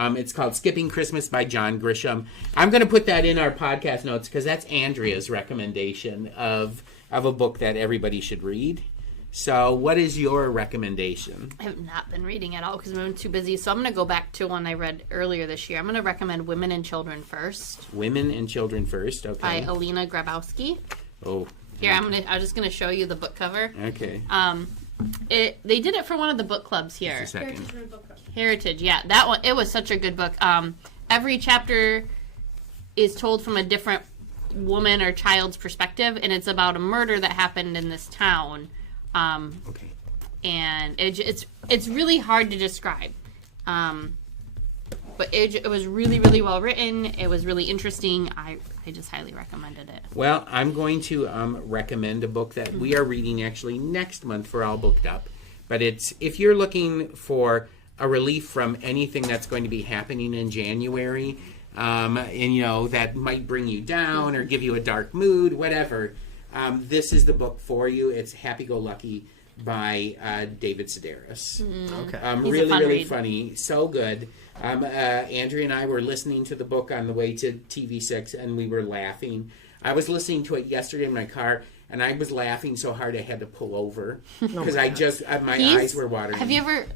It's called Skipping Christmas by John Grisham. I'm going to put that in our podcast notes because that's Andrea's recommendation of a book that everybody should read. So what is your recommendation? I have not been reading at all because I've been too busy. So I'm going to go back to one I read earlier this year. I'm going to recommend Women and Children First. Women and Children First, okay. By Alina Grabowski. Oh. Here, I'm just going to show you the book cover. Okay. They did it for one of the book clubs here. Just a second. Heritage, yeah, that one. It was such a good book. Every chapter is told from a different woman or child's perspective, and it's about a murder that happened in this town. Okay. And it's really hard to describe. But it was really, really well written. It was really interesting. I just highly recommended it. Well, I'm going to recommend a book that we are reading actually next month for All Booked Up. But it's if you're looking for a relief from anything that's going to be happening in January, and that might bring you down or give you a dark mood, whatever. This is the book for you. It's Happy Go Lucky by David Sedaris. Okay. Really, really funny. So good. Andrea and I were listening to the book on the way to TV6, and we were laughing. I was listening to it yesterday in my car, and I was laughing so hard I had to pull over because my eyes were watering. Have you ever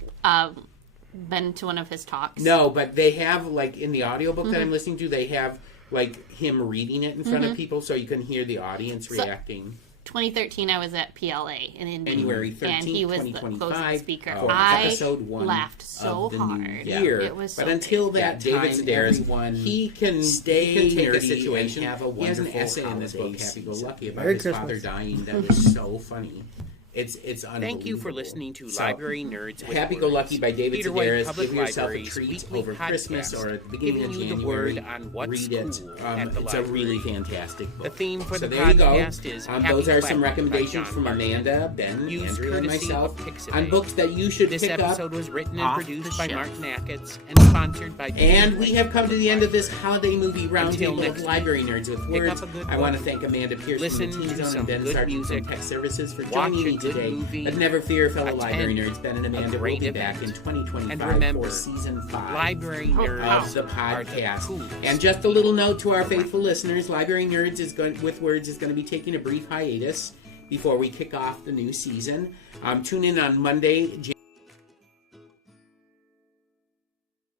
been to one of his talks? No, but they have, like, in the audiobook that I'm listening to, they have, like, him reading it in front of people so you can hear the audience reacting. 2013, I was at PLA in Indy. January 13th, and he was the 2025, closing speaker. for I episode 1 laughed so of the hard. new year. It was so but until good. that David time, Sedaris, he can take a situation. and have a He has an wonderful essay in this book, holiday Happy Go season. Lucky, about Merry his Christmas. father dying. That was so funny. It's unbelievable. Thank you for listening to So, Library Nerds with Happy Go Words. Lucky by David Peter White Sedaris. Public Give yourself a Library's treat weekly over Christmas podcast, or at the beginning of giving you the January. word on what's Read it. cool at the It's a library. really fantastic book. The theme for so the there you go. podcast is Happy Those are some Clapping by recommendations John from Marty. Amanda, Ben, Used Andrea, and courtesy myself of Pixabay. on books that you should This pick up. episode was written and off produced the by shelf. Mark Nacketts and sponsored by And we have come to the end of this holiday movie Until roundtable next of week, Library Nerds with pick Words. up a good I want to book. thank Amanda Pierce Listen from the Teen to Zone some and Ben good Sargent music. from Tech Services for Watch joining a me good today. movie. But never fear, fellow Library Attend Nerds. Ben and a Amanda will great be event. back in 2025 And remember, for Season 5 Library of Nerds the are the podcast. coolest. And just a little note to our faithful listeners, Library Nerds with Words is going to be taking a brief hiatus before we kick off the new season. Tune in on Monday,